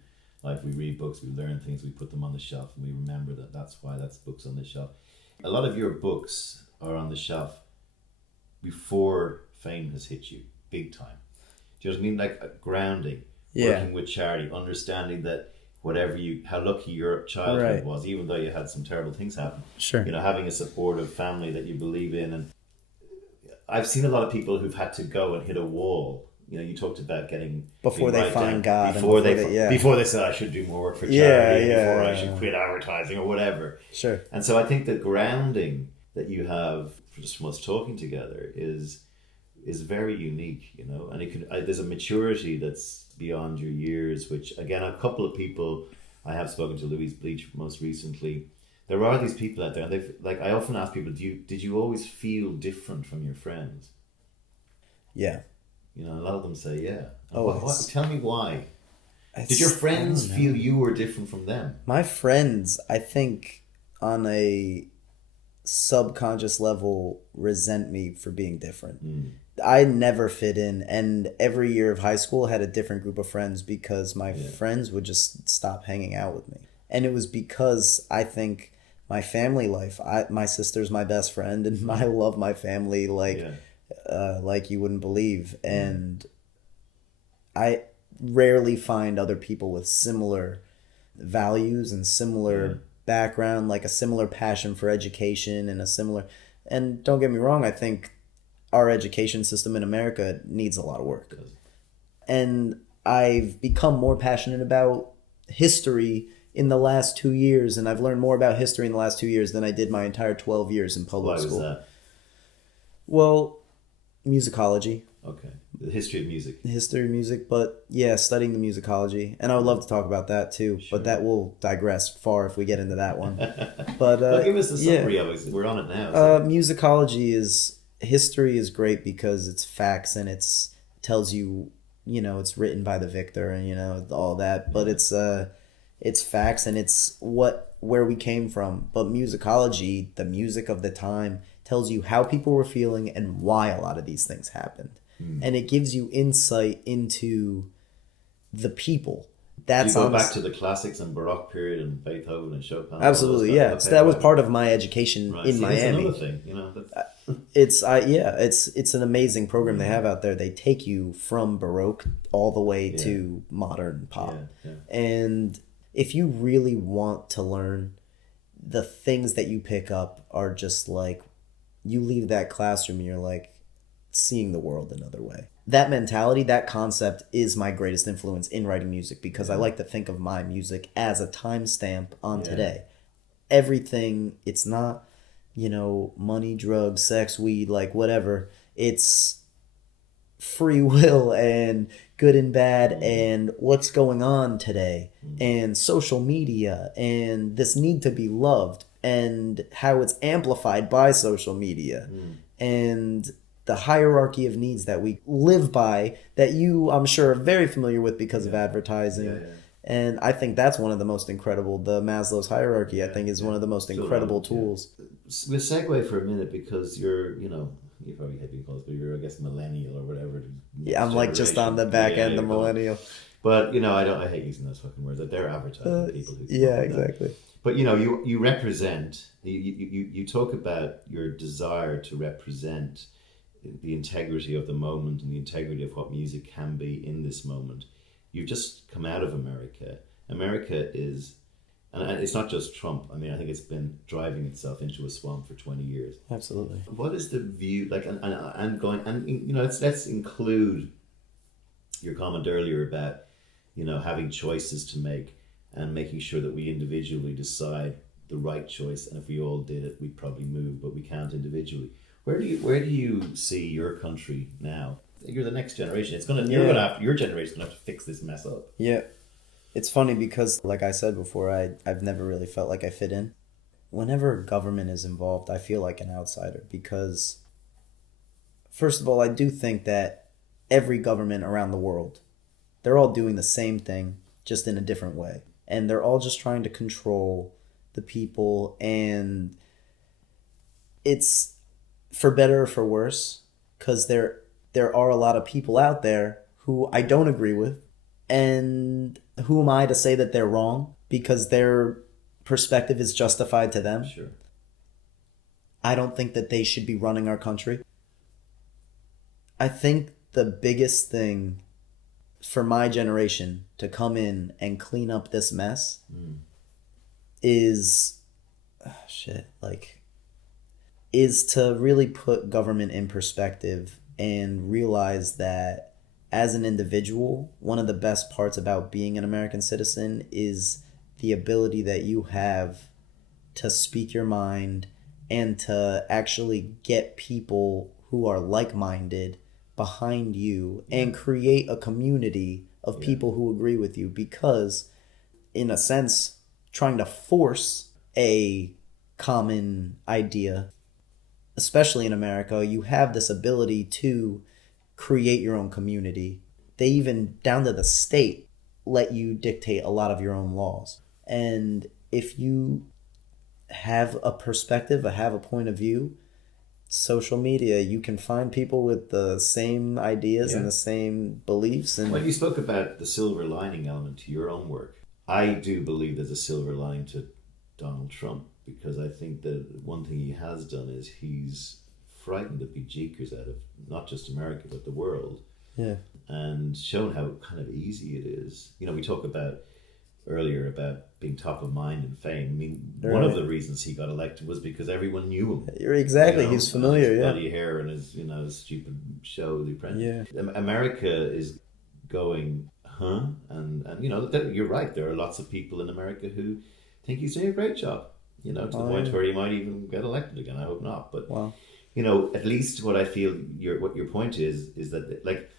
life, we read books, we learn things, we put them on the shelf, and we remember that that's why that's books on the shelf. A lot of your books are on the shelf before fame has hit you, big time. Do you know what I mean? Like grounding, working with charity, understanding that how lucky your childhood was, even though you had some terrible things happen. Sure. You know, having a supportive family that you believe in. And I've seen a lot of people who've had to go and hit a wall. You know, you talked about before they find God, before they said I should do more work for charity, before I should quit advertising or whatever. Sure. And so I think the grounding that you have just from us talking together is very unique, you know, and there's a maturity that's beyond your years, which again, a couple of people I have spoken to, Louise Bleach most recently. There are these people out there, and they've like I often ask people, did you always feel different from your friends? Yeah. You know, a lot of them say, yeah. Tell me why. Did your friends feel you were different from them? My friends, I think, on a subconscious level, resent me for being different. I never fit in, and every year of high school had a different group of friends because my friends would just stop hanging out with me. And it was because I think my family life, my sister's my best friend, and I love my family like you wouldn't believe. And I rarely find other people with similar values and similar background, like a similar passion for education and don't get me wrong, I think our education system in America needs a lot of work. And I've become more passionate about history in the last 2 years, and I've learned more about history in the last 2 years than I did my entire 12 years in public school. Why was that? Well, musicology. Okay. The history of music. History of music, but yeah, studying the musicology. And I would love to talk about that too, but that will digress far if we get into that one. But well, give us a summary of it. We're on it now. So. History is great because it's facts and it's tells you, you know, it's written by the victor and, you know, all that. But it's facts and it's what where we came from, but musicology, the music of the time, tells you how people were feeling and why a lot of these things happened. And it gives you insight into the people. That's you go back to the classics and Baroque period and Beethoven and Chopin. Absolutely, yeah. So that was part of my education in Miami. That's another thing, you know. It's an amazing program they have out there. They take you from Baroque all the way to modern pop. And if you really want to learn, the things that you pick up are just like, you leave that classroom and you're like seeing the world another way. That mentality, that concept is my greatest influence in writing music, because I like to think of my music as a timestamp on today. Everything, it's not, you know, money, drugs, sex, weed, like whatever. It's free will and good and bad and what's going on today and social media and this need to be loved and how it's amplified by social media and the hierarchy of needs that we live by, that you, I'm sure, are very familiar with because of advertising. And I think that's one of the most incredible, the Maslow's hierarchy, I think, is one of the most incredible tools. We'll segue for a minute, because you're, you know, you probably had been close, but you're, I guess, millennial or whatever. Yeah, I'm like just on the back end of millennial. But, you know, I hate using those fucking words. That they're advertising people who exactly. That. But, you know, you represent, you talk about your desire to represent the integrity of the moment and the integrity of what music can be in this moment. You've just come out of America. America is, and it's not just Trump. I mean, I think it's been driving itself into a swamp for 20 years. Absolutely. What is the view, like, and going, and, you know, let's include your comment earlier about, you know, having choices to make and making sure that we individually decide the right choice. And if we all did it, we'd probably move, but we can't individually. Where do you see your country now? You're the next generation. It's gonna you're gonna have, your generation's gonna have to fix this mess up. Yeah. It's funny because, like I said before, I've never really felt like I fit in. Whenever government is involved, I feel like an outsider, because first of all, I do think that every government around the world, they're all doing the same thing, just in a different way. And they're all just trying to control the people, and it's for better or for worse, because there are a lot of people out there who I don't agree with, and who am I to say that they're wrong, because their perspective is justified to them. Sure. I don't think that they should be running our country. I think the biggest thing for my generation to come in and clean up this mess is to really put government in perspective and realize that as an individual, one of the best parts about being an American citizen is the ability that you have to speak your mind and to actually get people who are like-minded behind you and create a community of people who agree with you, because in a sense, trying to force a common idea, especially in America, you have this ability to create your own community. They even, down to the state, let you dictate a lot of your own laws. And if you have a perspective, have a point of view, social media, you can find people with the same ideas and the same beliefs. And when you spoke about the silver lining element to your own work, I do believe there's a silver lining to Donald Trump, because I think that one thing he has done is he's frightened the bejeekers out of not just America but the world. Yeah. And shown how kind of easy it is. You know, we talk about earlier about being top of mind and fame. I mean, one of the reasons he got elected was because everyone knew him. Exactly, you know, he's familiar. His bloody hair and his, you know, his stupid show, The Apprentice. Yeah. America is going, and you know, you're right. There are lots of people in America who think he's doing a great job. You know, to the point where he might even get elected again. I hope not. But you know, at least what I feel what your point is that, like,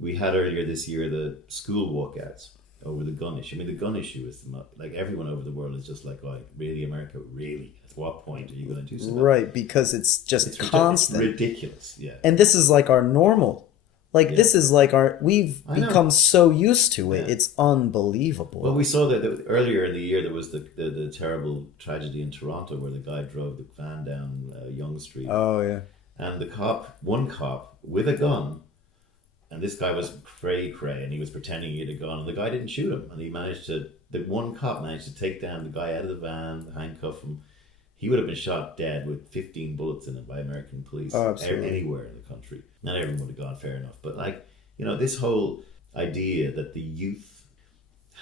we had earlier this year the school walkouts over the gun issue. I mean, the gun issue is like everyone over the world is just like, oh, really, America, really? At what point are you going to do something? Right, because it's just constant. It's ridiculous, yeah. And this is like our normal. Like, this is like we've I know. become so used to it. Yeah. It's unbelievable. Well, we saw that earlier in the year there was the terrible tragedy in Toronto where the guy drove the van down Yonge Street. Oh, yeah. And one cop with a gun, and this guy was cray, and he was pretending he had a gun, and the guy didn't shoot him, and the one cop managed to take down the guy out of the van, handcuff him. He would have been shot dead with 15 bullets in him by American police anywhere in the country. Not everyone would have gone, fair enough. But this whole idea that the youth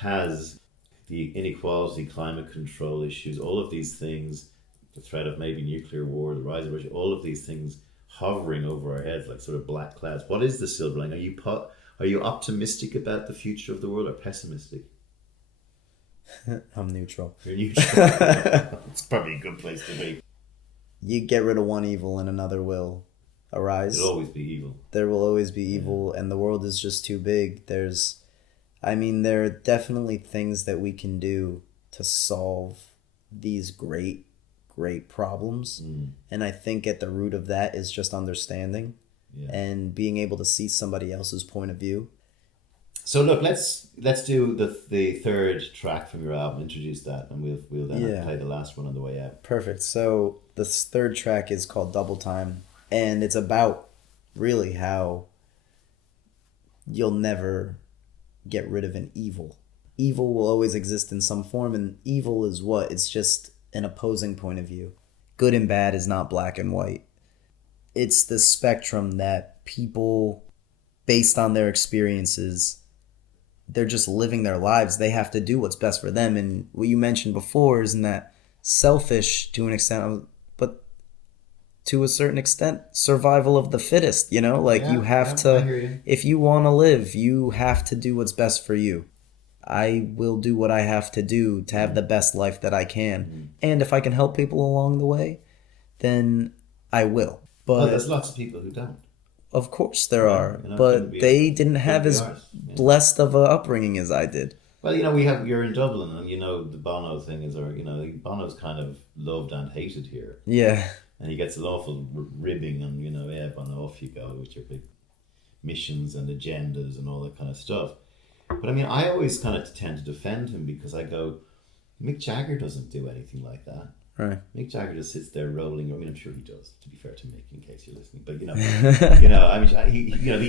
has the inequality, climate control issues, all of these things, the threat of maybe nuclear war, the rise of Russia, all of these things hovering over our heads like sort of black clouds. What is the silver lining? Are you optimistic about the future of the world or pessimistic? I'm neutral. You're neutral. It's probably a good place to be. You get rid of one evil and another will arise. There'll always be evil. There will always be evil, and the world is just too big. There are definitely things that we can do to solve these great problems. And I think at the root of that is just understanding and being able to see somebody else's point of view. So look, let's do the third track from your album. Introduce that, and we'll then play the last one on the way out. Perfect. So the third track is called Double Time, and it's about really how you'll never get rid of an evil. Evil will always exist in some form, and evil is what? It's just an opposing point of view. Good and bad is not black and white. It's the spectrum that people, based on their experiences, they're just living their lives. They have to do what's best for them. And what you mentioned before isn't that selfish to an extent, but to a certain extent, survival of the fittest, you know? Like, you have to, if you want to live, you have to do what's best for you. I will do what I have to do to have the best life that I can. And if I can help people along the way, then I will. But there's lots of people who don't. Of course there are, but they didn't have as blessed of a upbringing as I did. Well, you're in Dublin, and the Bono thing is, Bono's kind of loved and hated here. Yeah. And he gets an awful ribbing, and Bono, off you go with your big missions and agendas and all that kind of stuff. But I always kind of tend to defend him because I go, Mick Jagger doesn't do anything like that. Right. Mick Jagger just sits there rolling. I'm sure he does. To be fair to Mick, in case you're listening, but the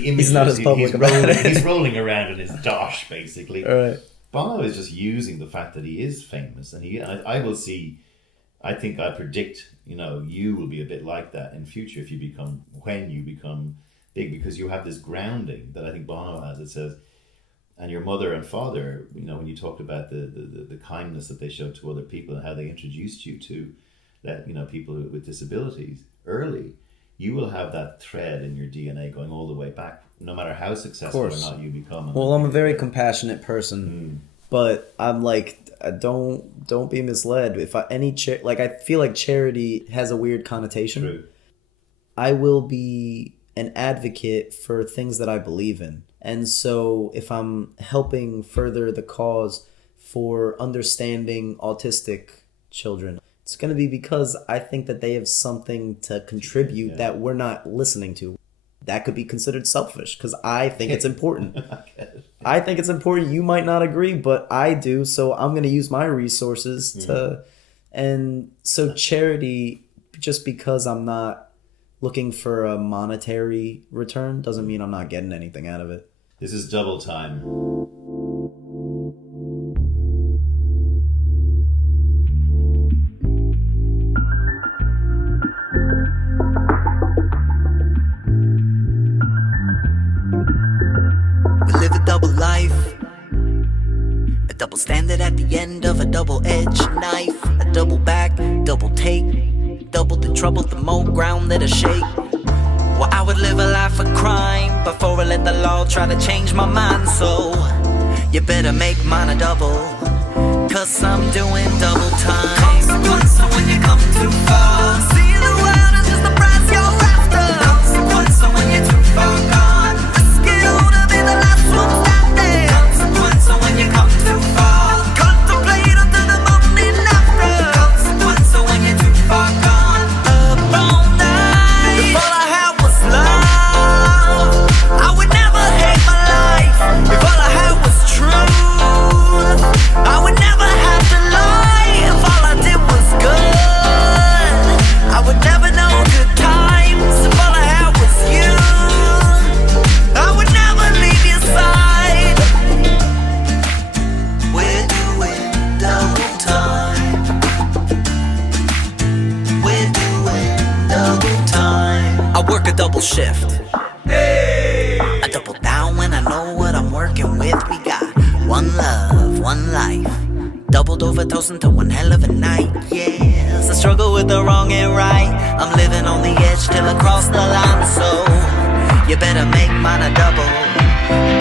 image. He's not as public about it. He's rolling around in his dosh, basically. Right. Bono is just using the fact that he is famous, and I will see. I think I predict, you will be a bit like that in future when you become big, because you have this grounding that I think Bono has. It says, and your mother and father, when you talked about the kindness that they showed to other people and how they introduced you to that, people with disabilities early, you will have that thread in your DNA going all the way back, no matter how successful or not you become. Well, I'm a very compassionate person, but I'm like, don't be misled. If I feel like charity has a weird connotation. True. I will be an advocate for things that I believe in. And so if I'm helping further the cause for understanding autistic children, it's going to be because I think that they have something to contribute that we're not listening to. That could be considered selfish because I think it's important. I think it's important. You might not agree, but I do. So I'm going to use my resources to... And so charity, just because I'm not looking for a monetary return doesn't mean I'm not getting anything out of it. This is Double Time. We live a double life, a double standard at the end of a double-edged knife, a double back, double take, double the trouble, the more ground that I shake. Well, I would live a life of crime before I let the law try to change my mind. So you better make mine a double, cause I'm doing double time. Consequence, so when you come too far, see the world is just the price you're after. Consequence, so when you're too far gone, risk it all to be the last one standing. Consequence, so when you come too far, contemplate until the morning after. Consequence, so when you're too far gone, up all night. If all I had was love, I would never double shift. I double down when I know what I'm working with. We got one love, one life. Doubled overdose into one hell of a night. Yes, I struggle with the wrong and right. I'm living on the edge till I cross the line. So you better make mine a double,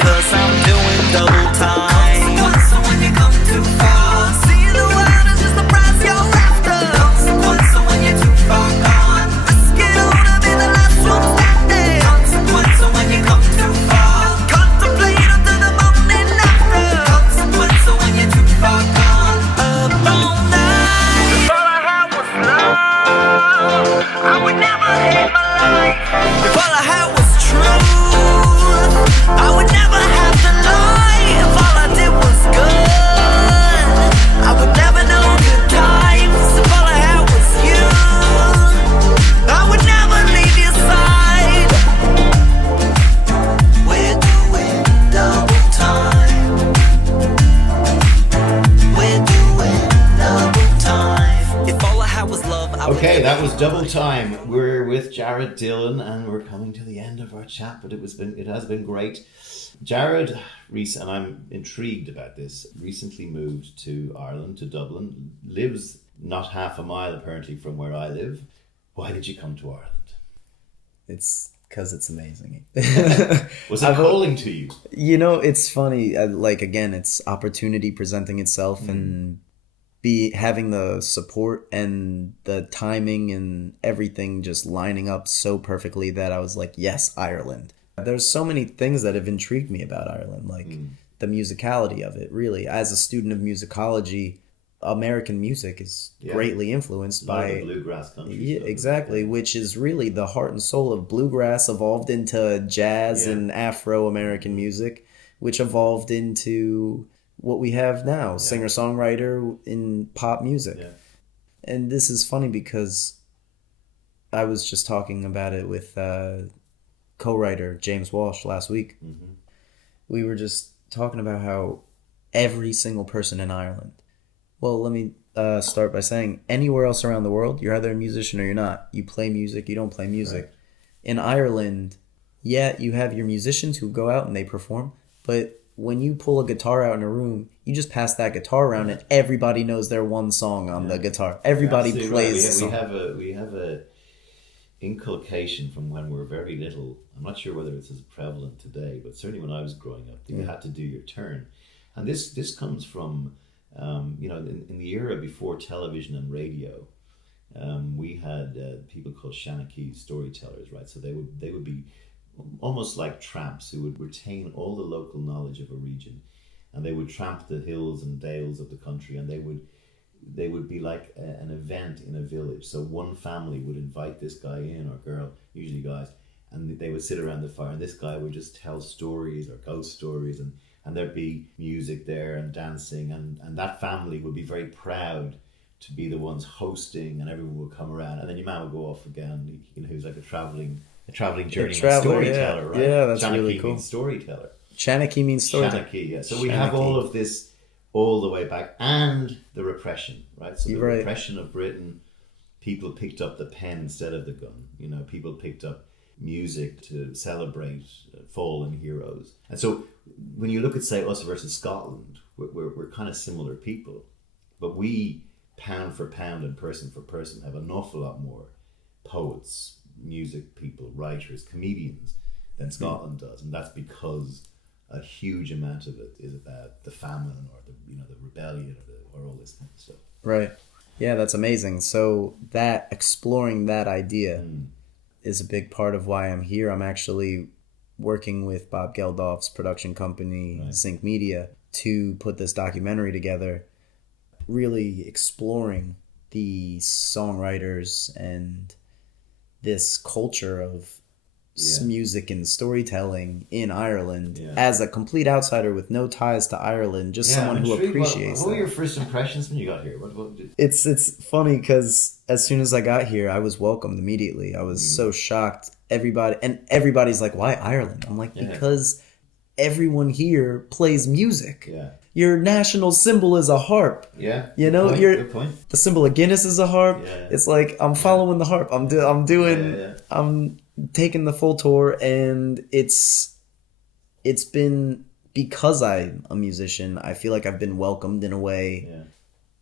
'cause I'm doing double time. So when you come too far, see the world is just the price you're after. Consequence, so when you're too far gone, risk it all to be the last one standing. Consequence, so when you come too far, contemplate until the morning after. Consequence, so when you're too far gone, up all night. If all I had was love, I would never hate my life. If all I had was truth, I would never have to lie. If all I did was good, I would never know good times. If all I had was you, I would never leave your side. We're doing double time. We're doing double time. If all I had was love, I would Okay, never that was Double Time. We're with Jared Dillon, and we're coming to the end of our chat, but it has been great. Jared, and I'm intrigued about this, recently moved to Ireland, to Dublin, lives not half a mile apparently from where I live. Why did you come to Ireland? It's because it's amazing. Was it calling to you? You know, it's funny. Like, again, it's opportunity presenting itself and having the support and the timing and everything just lining up so perfectly that I was like, yes, Ireland. There's so many things that have intrigued me about Ireland, like the musicality of it, really. As a student of musicology, American music is greatly influenced by the bluegrass country. Yeah, exactly, which is really the heart and soul of bluegrass, evolved into jazz and Afro-American music, which evolved into what we have now, singer-songwriter in pop music. Yeah. And this is funny because I was just talking about it with co-writer James Walsh last week. Mm-hmm. We were just talking about how every single person in Ireland, well, let me start by saying anywhere else around the world, you're either a musician or you're not. You play music, you don't play music. Right. In Ireland, you have your musicians who go out and they perform, but when you pull a guitar out in a room, you just pass that guitar around and everybody knows their one song on the guitar. Everybody plays the song. We have a inculcation from when we were very little. I'm not sure whether it's as prevalent today, but certainly when I was growing up, you had to do your turn. And this comes from, in the era before television and radio, we had people called Seaniebee storytellers, right? So they would be almost like tramps who would retain all the local knowledge of a region, and they would tramp the hills and dales of the country, and they would be like an event in a village. So one family would invite this guy in, or girl, usually guys, and they would sit around the fire, and this guy would just tell stories or ghost stories, and there'd be music there and dancing, and that family would be very proud to be the ones hosting, and everyone would come around, and then your man would go off again, who's like a traveling journeyman storyteller, right? Yeah, that's Seaniebee really cool. Means storyteller. Seaniebee means storyteller. Seaniebee, yeah. So we have all of this all the way back, and the repression, right? So the repression of Britain, people picked up the pen instead of the gun. People picked up music to celebrate fallen heroes. And so when you look at, say, us versus Scotland, we're kind of similar people, but we, pound for pound and person for person, have an awful lot more poets, music people, writers, comedians than Scotland does, and that's because a huge amount of it is about the famine or the rebellion or all this kind of stuff. Right. Yeah, that's amazing. So that exploring that idea is a big part of why I'm here. I'm actually working with Bob Geldof's production company, Zinc Media, to put this documentary together, really exploring the songwriters and this culture of music and storytelling in Ireland as a complete outsider with no ties to Ireland, just someone who appreciates what were your first impressions when you got here? What did... It's funny because as soon as I got here, I was welcomed immediately. I was so shocked. Everybody's like, why Ireland? I'm like, because everyone here plays music. Yeah. Your national symbol is a harp. Yeah. Good point. The symbol of Guinness is a harp. Yeah. It's like I'm following the harp. I'm taken the full tour, and it's been, because I'm a musician, I feel like I've been welcomed in a way. Yeah.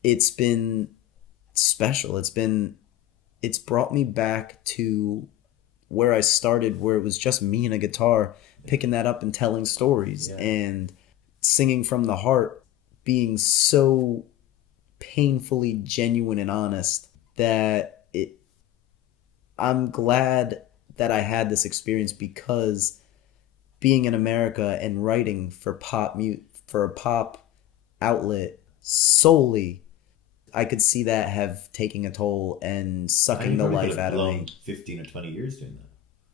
It's been special. It's brought me back to where I started, where it was just me and a guitar, picking that up and telling stories, and singing from the heart, being so painfully genuine and honest that I'm glad that I had this experience, because being in America and writing for a pop outlet solely, I could see that have taken a toll and sucking the life out of me. 15 or 20 years doing that.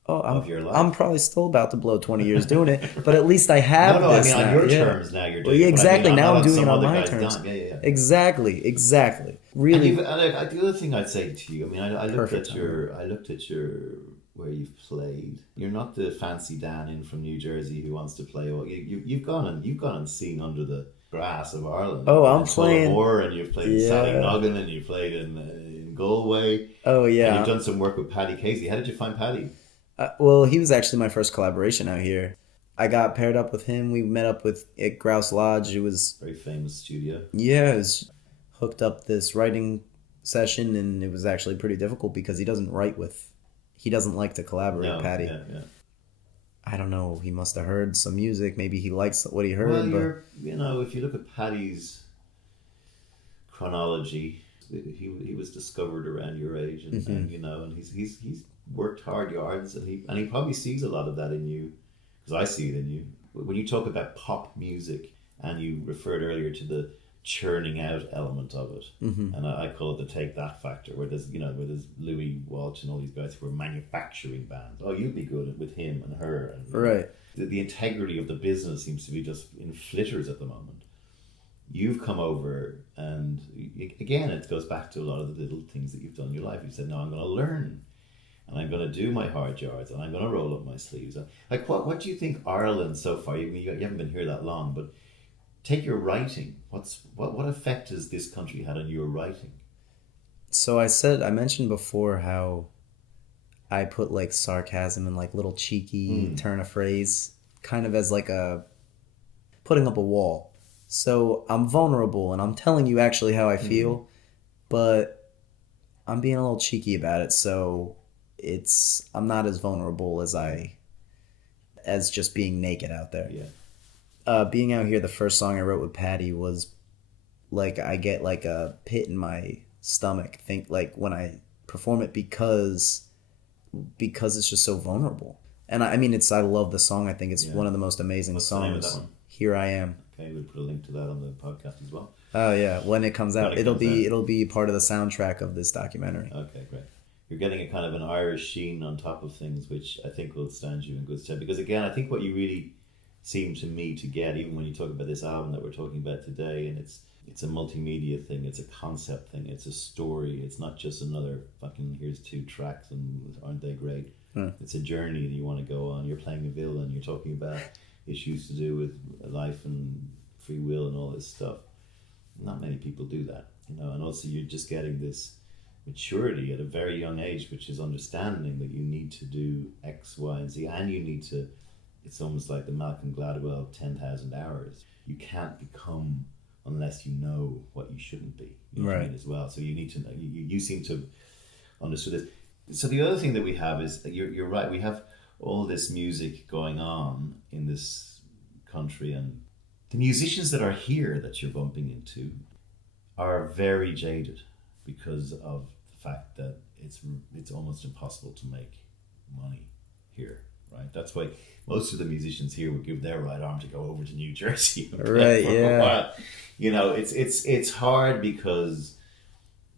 Oh, Of your life. I'm probably still about to blow 20 years doing it, but at least I have No, I this mean on now. your Yeah. terms now you're Well, doing yeah, it. but I mean, exactly. Now I'm doing some it on other my guy's terms. done. Yeah. Exactly. And Really. the other thing I'd say to you, I mean, I looked Perfect at your where you've played. You're not the fancy Dan in from New Jersey who wants to play. Well, you've gone and seen under the grass of Ireland. Oh, I'm in playing. Tullamore, and you've played in Sallynoggin, and you played in Galway. Oh, And yeah. you've done some work with Paddy Casey. How did you find Paddy? Well, he was actually my first collaboration out here. I got paired up with him. We met up at Grouse Lodge. It was, Very famous studio. yeah, it was hooked up this writing session, and it was actually pretty difficult because he doesn't like to collaborate, No, Paddy. Yeah. I don't know. He must have heard some music. Maybe he likes what he heard. Well, but if you look at Paddy's chronology, he was discovered around your age, and, and he's worked hard yards, and he probably sees a lot of that in you, because I see it in you. When you talk about pop music, and you referred earlier to the churning out element of it, and I call it the take that factor, where there's Louis Walsh and all these guys who are manufacturing bands. Oh, you'd be good with him and her, and right. The integrity of the business seems to be just in flitters at the moment. You've come over, and again, it goes back to a lot of the little things that you've done in your life. You said, no, I'm going to learn, and I'm going to do my hard yards, and I'm going to roll up my sleeves. Like, what do you think Ireland so far, you haven't been here that long, but take your writing. What effect has this country had on your writing? So I mentioned before how I put like sarcasm and like little cheeky turn of phrase, kind of as like putting up a wall. So I'm vulnerable and I'm telling you actually how I feel, but I'm being a little cheeky about it. So I'm not as vulnerable as just being naked out there. Yeah. Being out here, the first song I wrote with Paddy was like, I get like a pit in my stomach, like when I perform it, because it's just so vulnerable. And I mean, I love the song. I think it's one of the most amazing What's songs. the name of that one? Here I Am. Okay, we'll put a link to that on the podcast as well. Oh yeah, when it comes out, it'll be part of the soundtrack of this documentary. Okay, great. You're getting a kind of an Irish sheen on top of things, which I think will stand you in good stead. Because again, I think what you really seem to me to get, even when you talk about this album that we're talking about today, and it's a multimedia thing, it's a concept thing, it's a story, it's not just another fucking here's 2 tracks and aren't they great. It's a journey that you want to go on. You're playing a villain, you're talking about issues to do with life and free will and all this stuff. Not many people do that, and also you're just getting this maturity at a very young age, which is understanding that you need to do X, Y, and Z, and you need to, it's almost like the Malcolm Gladwell 10,000 hours. You can't become unless you know what you shouldn't be. You know what I mean, as well. So you need to know. You seem to understood this. So the other thing that we have is, you're right, we have all this music going on in this country, and the musicians that are here that you're bumping into are very jaded because of the fact that it's almost impossible to make money here. Right, that's why most of the musicians here would give their right arm to go over to New Jersey. Right, yeah. It's hard because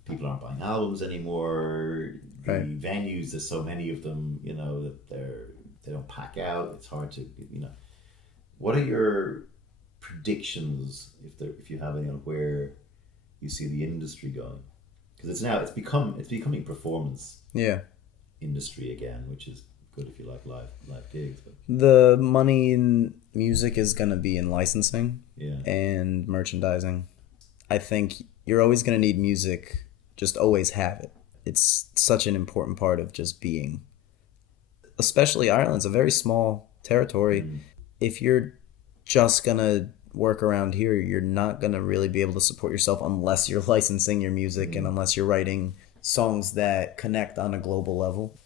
people aren't buying albums anymore. The venues, there's so many of them, that they don't pack out. It's hard to, What are your predictions, if you have any, on where you see the industry going? Because it's becoming performance industry again, which is good if you like live gigs. But the money in music is going to be in licensing yeah. and merchandising. I think you're always going to need music. Just always have it. It's such an important part of just being. especially Ireland's a very small territory. If you're just gonna work around here, you're not gonna really be able to support yourself unless you're licensing your music and unless you're writing songs that connect on a global level.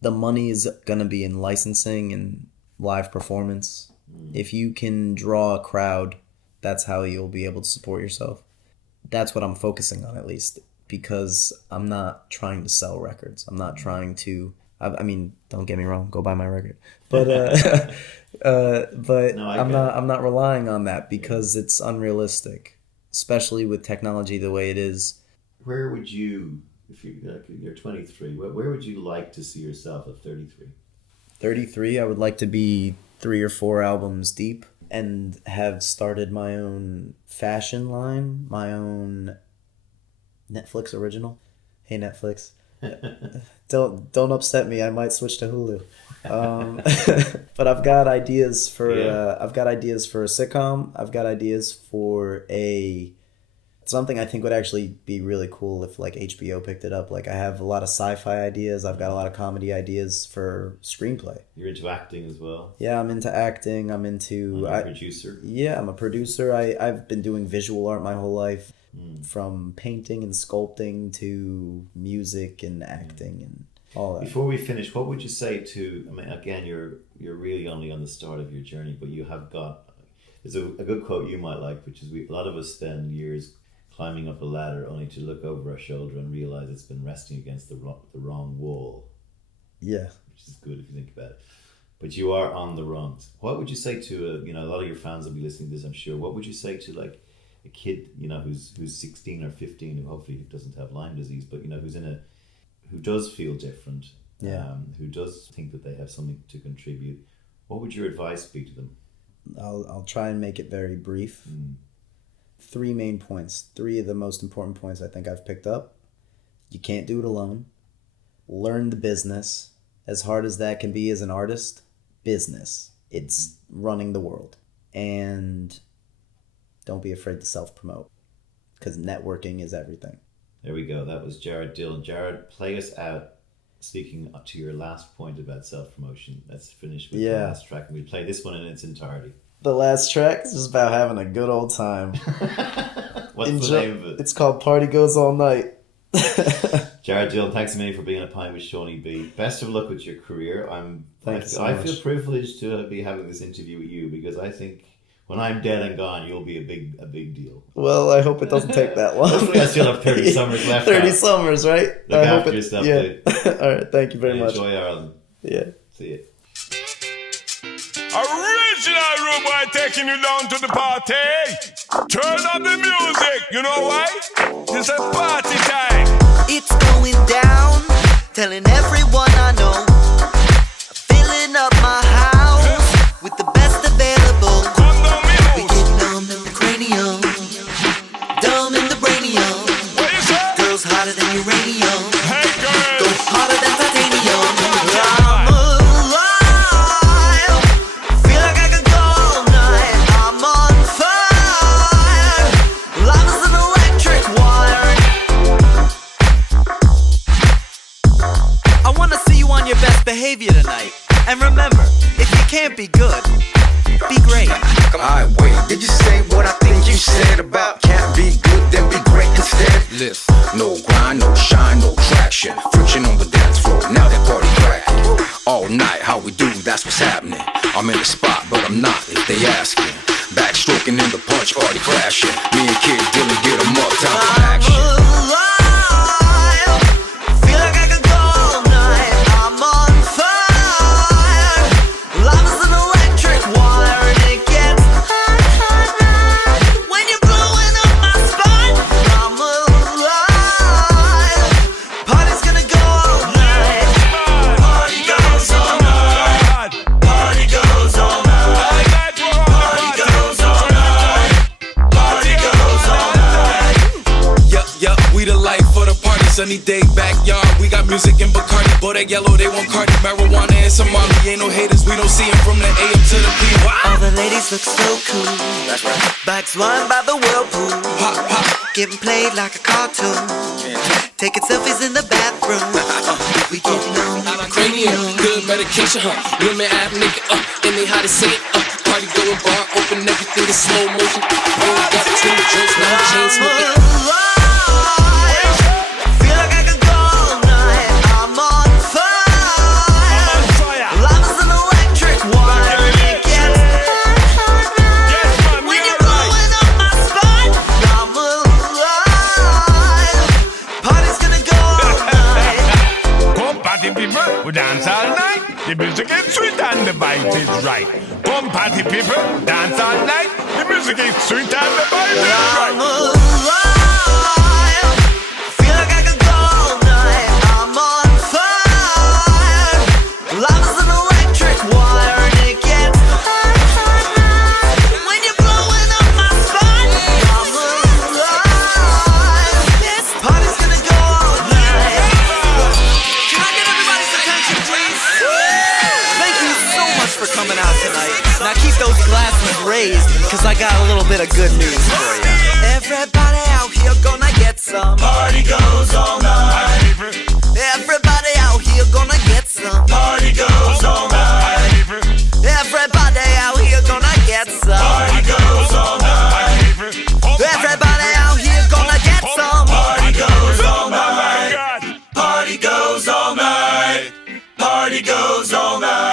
The money is gonna be in licensing and live performance. If you can draw a crowd, that's how you'll be able to support yourself. That's what I'm focusing on, at least, because I'm not trying to sell records. I'm not trying to. I mean, don't get me wrong. Go buy my record, but but no, I'm not relying on that because it's unrealistic, especially with technology the way it is. Where would you, if you're 23, where would you like to see yourself at 33? 33, I would like to be 3 or 4 albums deep and have started my own fashion line, my own Netflix original. Hey, Netflix. Don't upset me. I might switch to Hulu. But I've got ideas for a sitcom. I've got ideas for something I think would actually be really cool if like HBO picked it up. Like I have a lot of sci-fi ideas. I've got a lot of comedy ideas for screenplay. You're into acting as well? Yeah, I'm into acting. I'm a producer? Yeah, I'm a producer. I've been doing visual art my whole life. From painting and sculpting to music and acting and all that. Before we finish, what would you say to, I mean, again, you're really only on the start of your journey, but you have got, there's a good quote you might like, which is a lot of us spend years climbing up a ladder only to look over our shoulder and realize it's been resting against the wrong wall. Yeah. Which is good if you think about it. But you are on the rungs. What would you say to, a lot of your fans will be listening to this, I'm sure. What would you say to like a kid, who's 16 or 15, who hopefully doesn't have Lyme disease, but who does feel different, who does think that they have something to contribute? What would your advice be to them? I'll try and make it very brief. 3 main points. 3 of the most important points I think I've picked up. You can't do it alone. Learn the business. As hard as that can be as an artist, business. It's running the world. And don't be afraid to self-promote, because networking is everything. There we go. That was Jared Dillon. Jared, play us out speaking to your last point about self-promotion. Let's finish with the last track, and we play this one in its entirety. The last track is just about having a good old time. What's the name of it? It's called Party Goes All Night. Jared Dillon, thanks a million for being on a Pint with Seaniebee. Best of luck with your career. I feel privileged to be having this interview with you, because I think when I'm dead and gone, you'll be a big deal. Well, I hope it doesn't take that long. Hopefully I still have 30 summers left. 30 summers, right? Look after yourself, dude. All right, thank you very much. Enjoy Ireland. Yeah. See you. Original Rude Boy taking you down to the party. Turn up the music. You know why? It's a party time. It's going down. Telling everyone I know. Filling up my house with the best available. We get numb in the cranium, dumb in the brainium. Girls hotter than uranium. Hey girls, go hotter than titanium. I'm alive. Feel like I could go all night. I'm on fire. Life is an electric wire. I wanna see you on your best behavior tonight. And remember, if you can't be good, be great. Alright, wait, did you say what I think you said about can't be good, then be great instead? Listen, no grind, no shine, no traction. Friction on the dance floor, now that party cracking. All night, how we do, that's what's happening. I'm in the spot, but I'm not, if they asking. Backstroking in the punch, party crashing. Me and Kid Dylan get 'em up, time for action. Sunny day, backyard, we got music in Bacardi. Bodak yellow, they want Cardi. Marijuana and Somali, ain't no haters, we don't see them from the AM to the PM. All the ladies look so cool. That's right. Bikes run by the whirlpool. Pop, pop. Getting played like a cartoon. Taking selfies in the bathroom. We get numb in the cranium. Good medication, huh? Women app nigga, and they how to say it, Party going bar open, everything in slow motion. Rolled up 2 drinks, now I'm chain smoking. Feel like I could go all night. I'm on fire. Love is an electric wire. It gets when you're blowing up my spot. I'm alive. Party's gonna go all night. Come party people, we dance all night. The music is sweet and the vibe is right. Come party people, dance all night. The music is sweet and the vibe is right. I'm alive. Feel like I could go all night. I'm on fire. Love is an electric wire and it gets when you're blowing up my spot. I'm alive. This party's gonna go all night. Can I get everybody's attention, please? Thank you so much for coming out tonight. Now keep those glasses raised, cause I got a little bit of good news for you. Everybody out here gonna get some. Party goes all night. Everybody out here gonna get some. Party goes all night. Everybody out here gonna get some. Party goes all night. Everybody out here gonna get some. Party goes all night. Party goes all night. Party goes all night.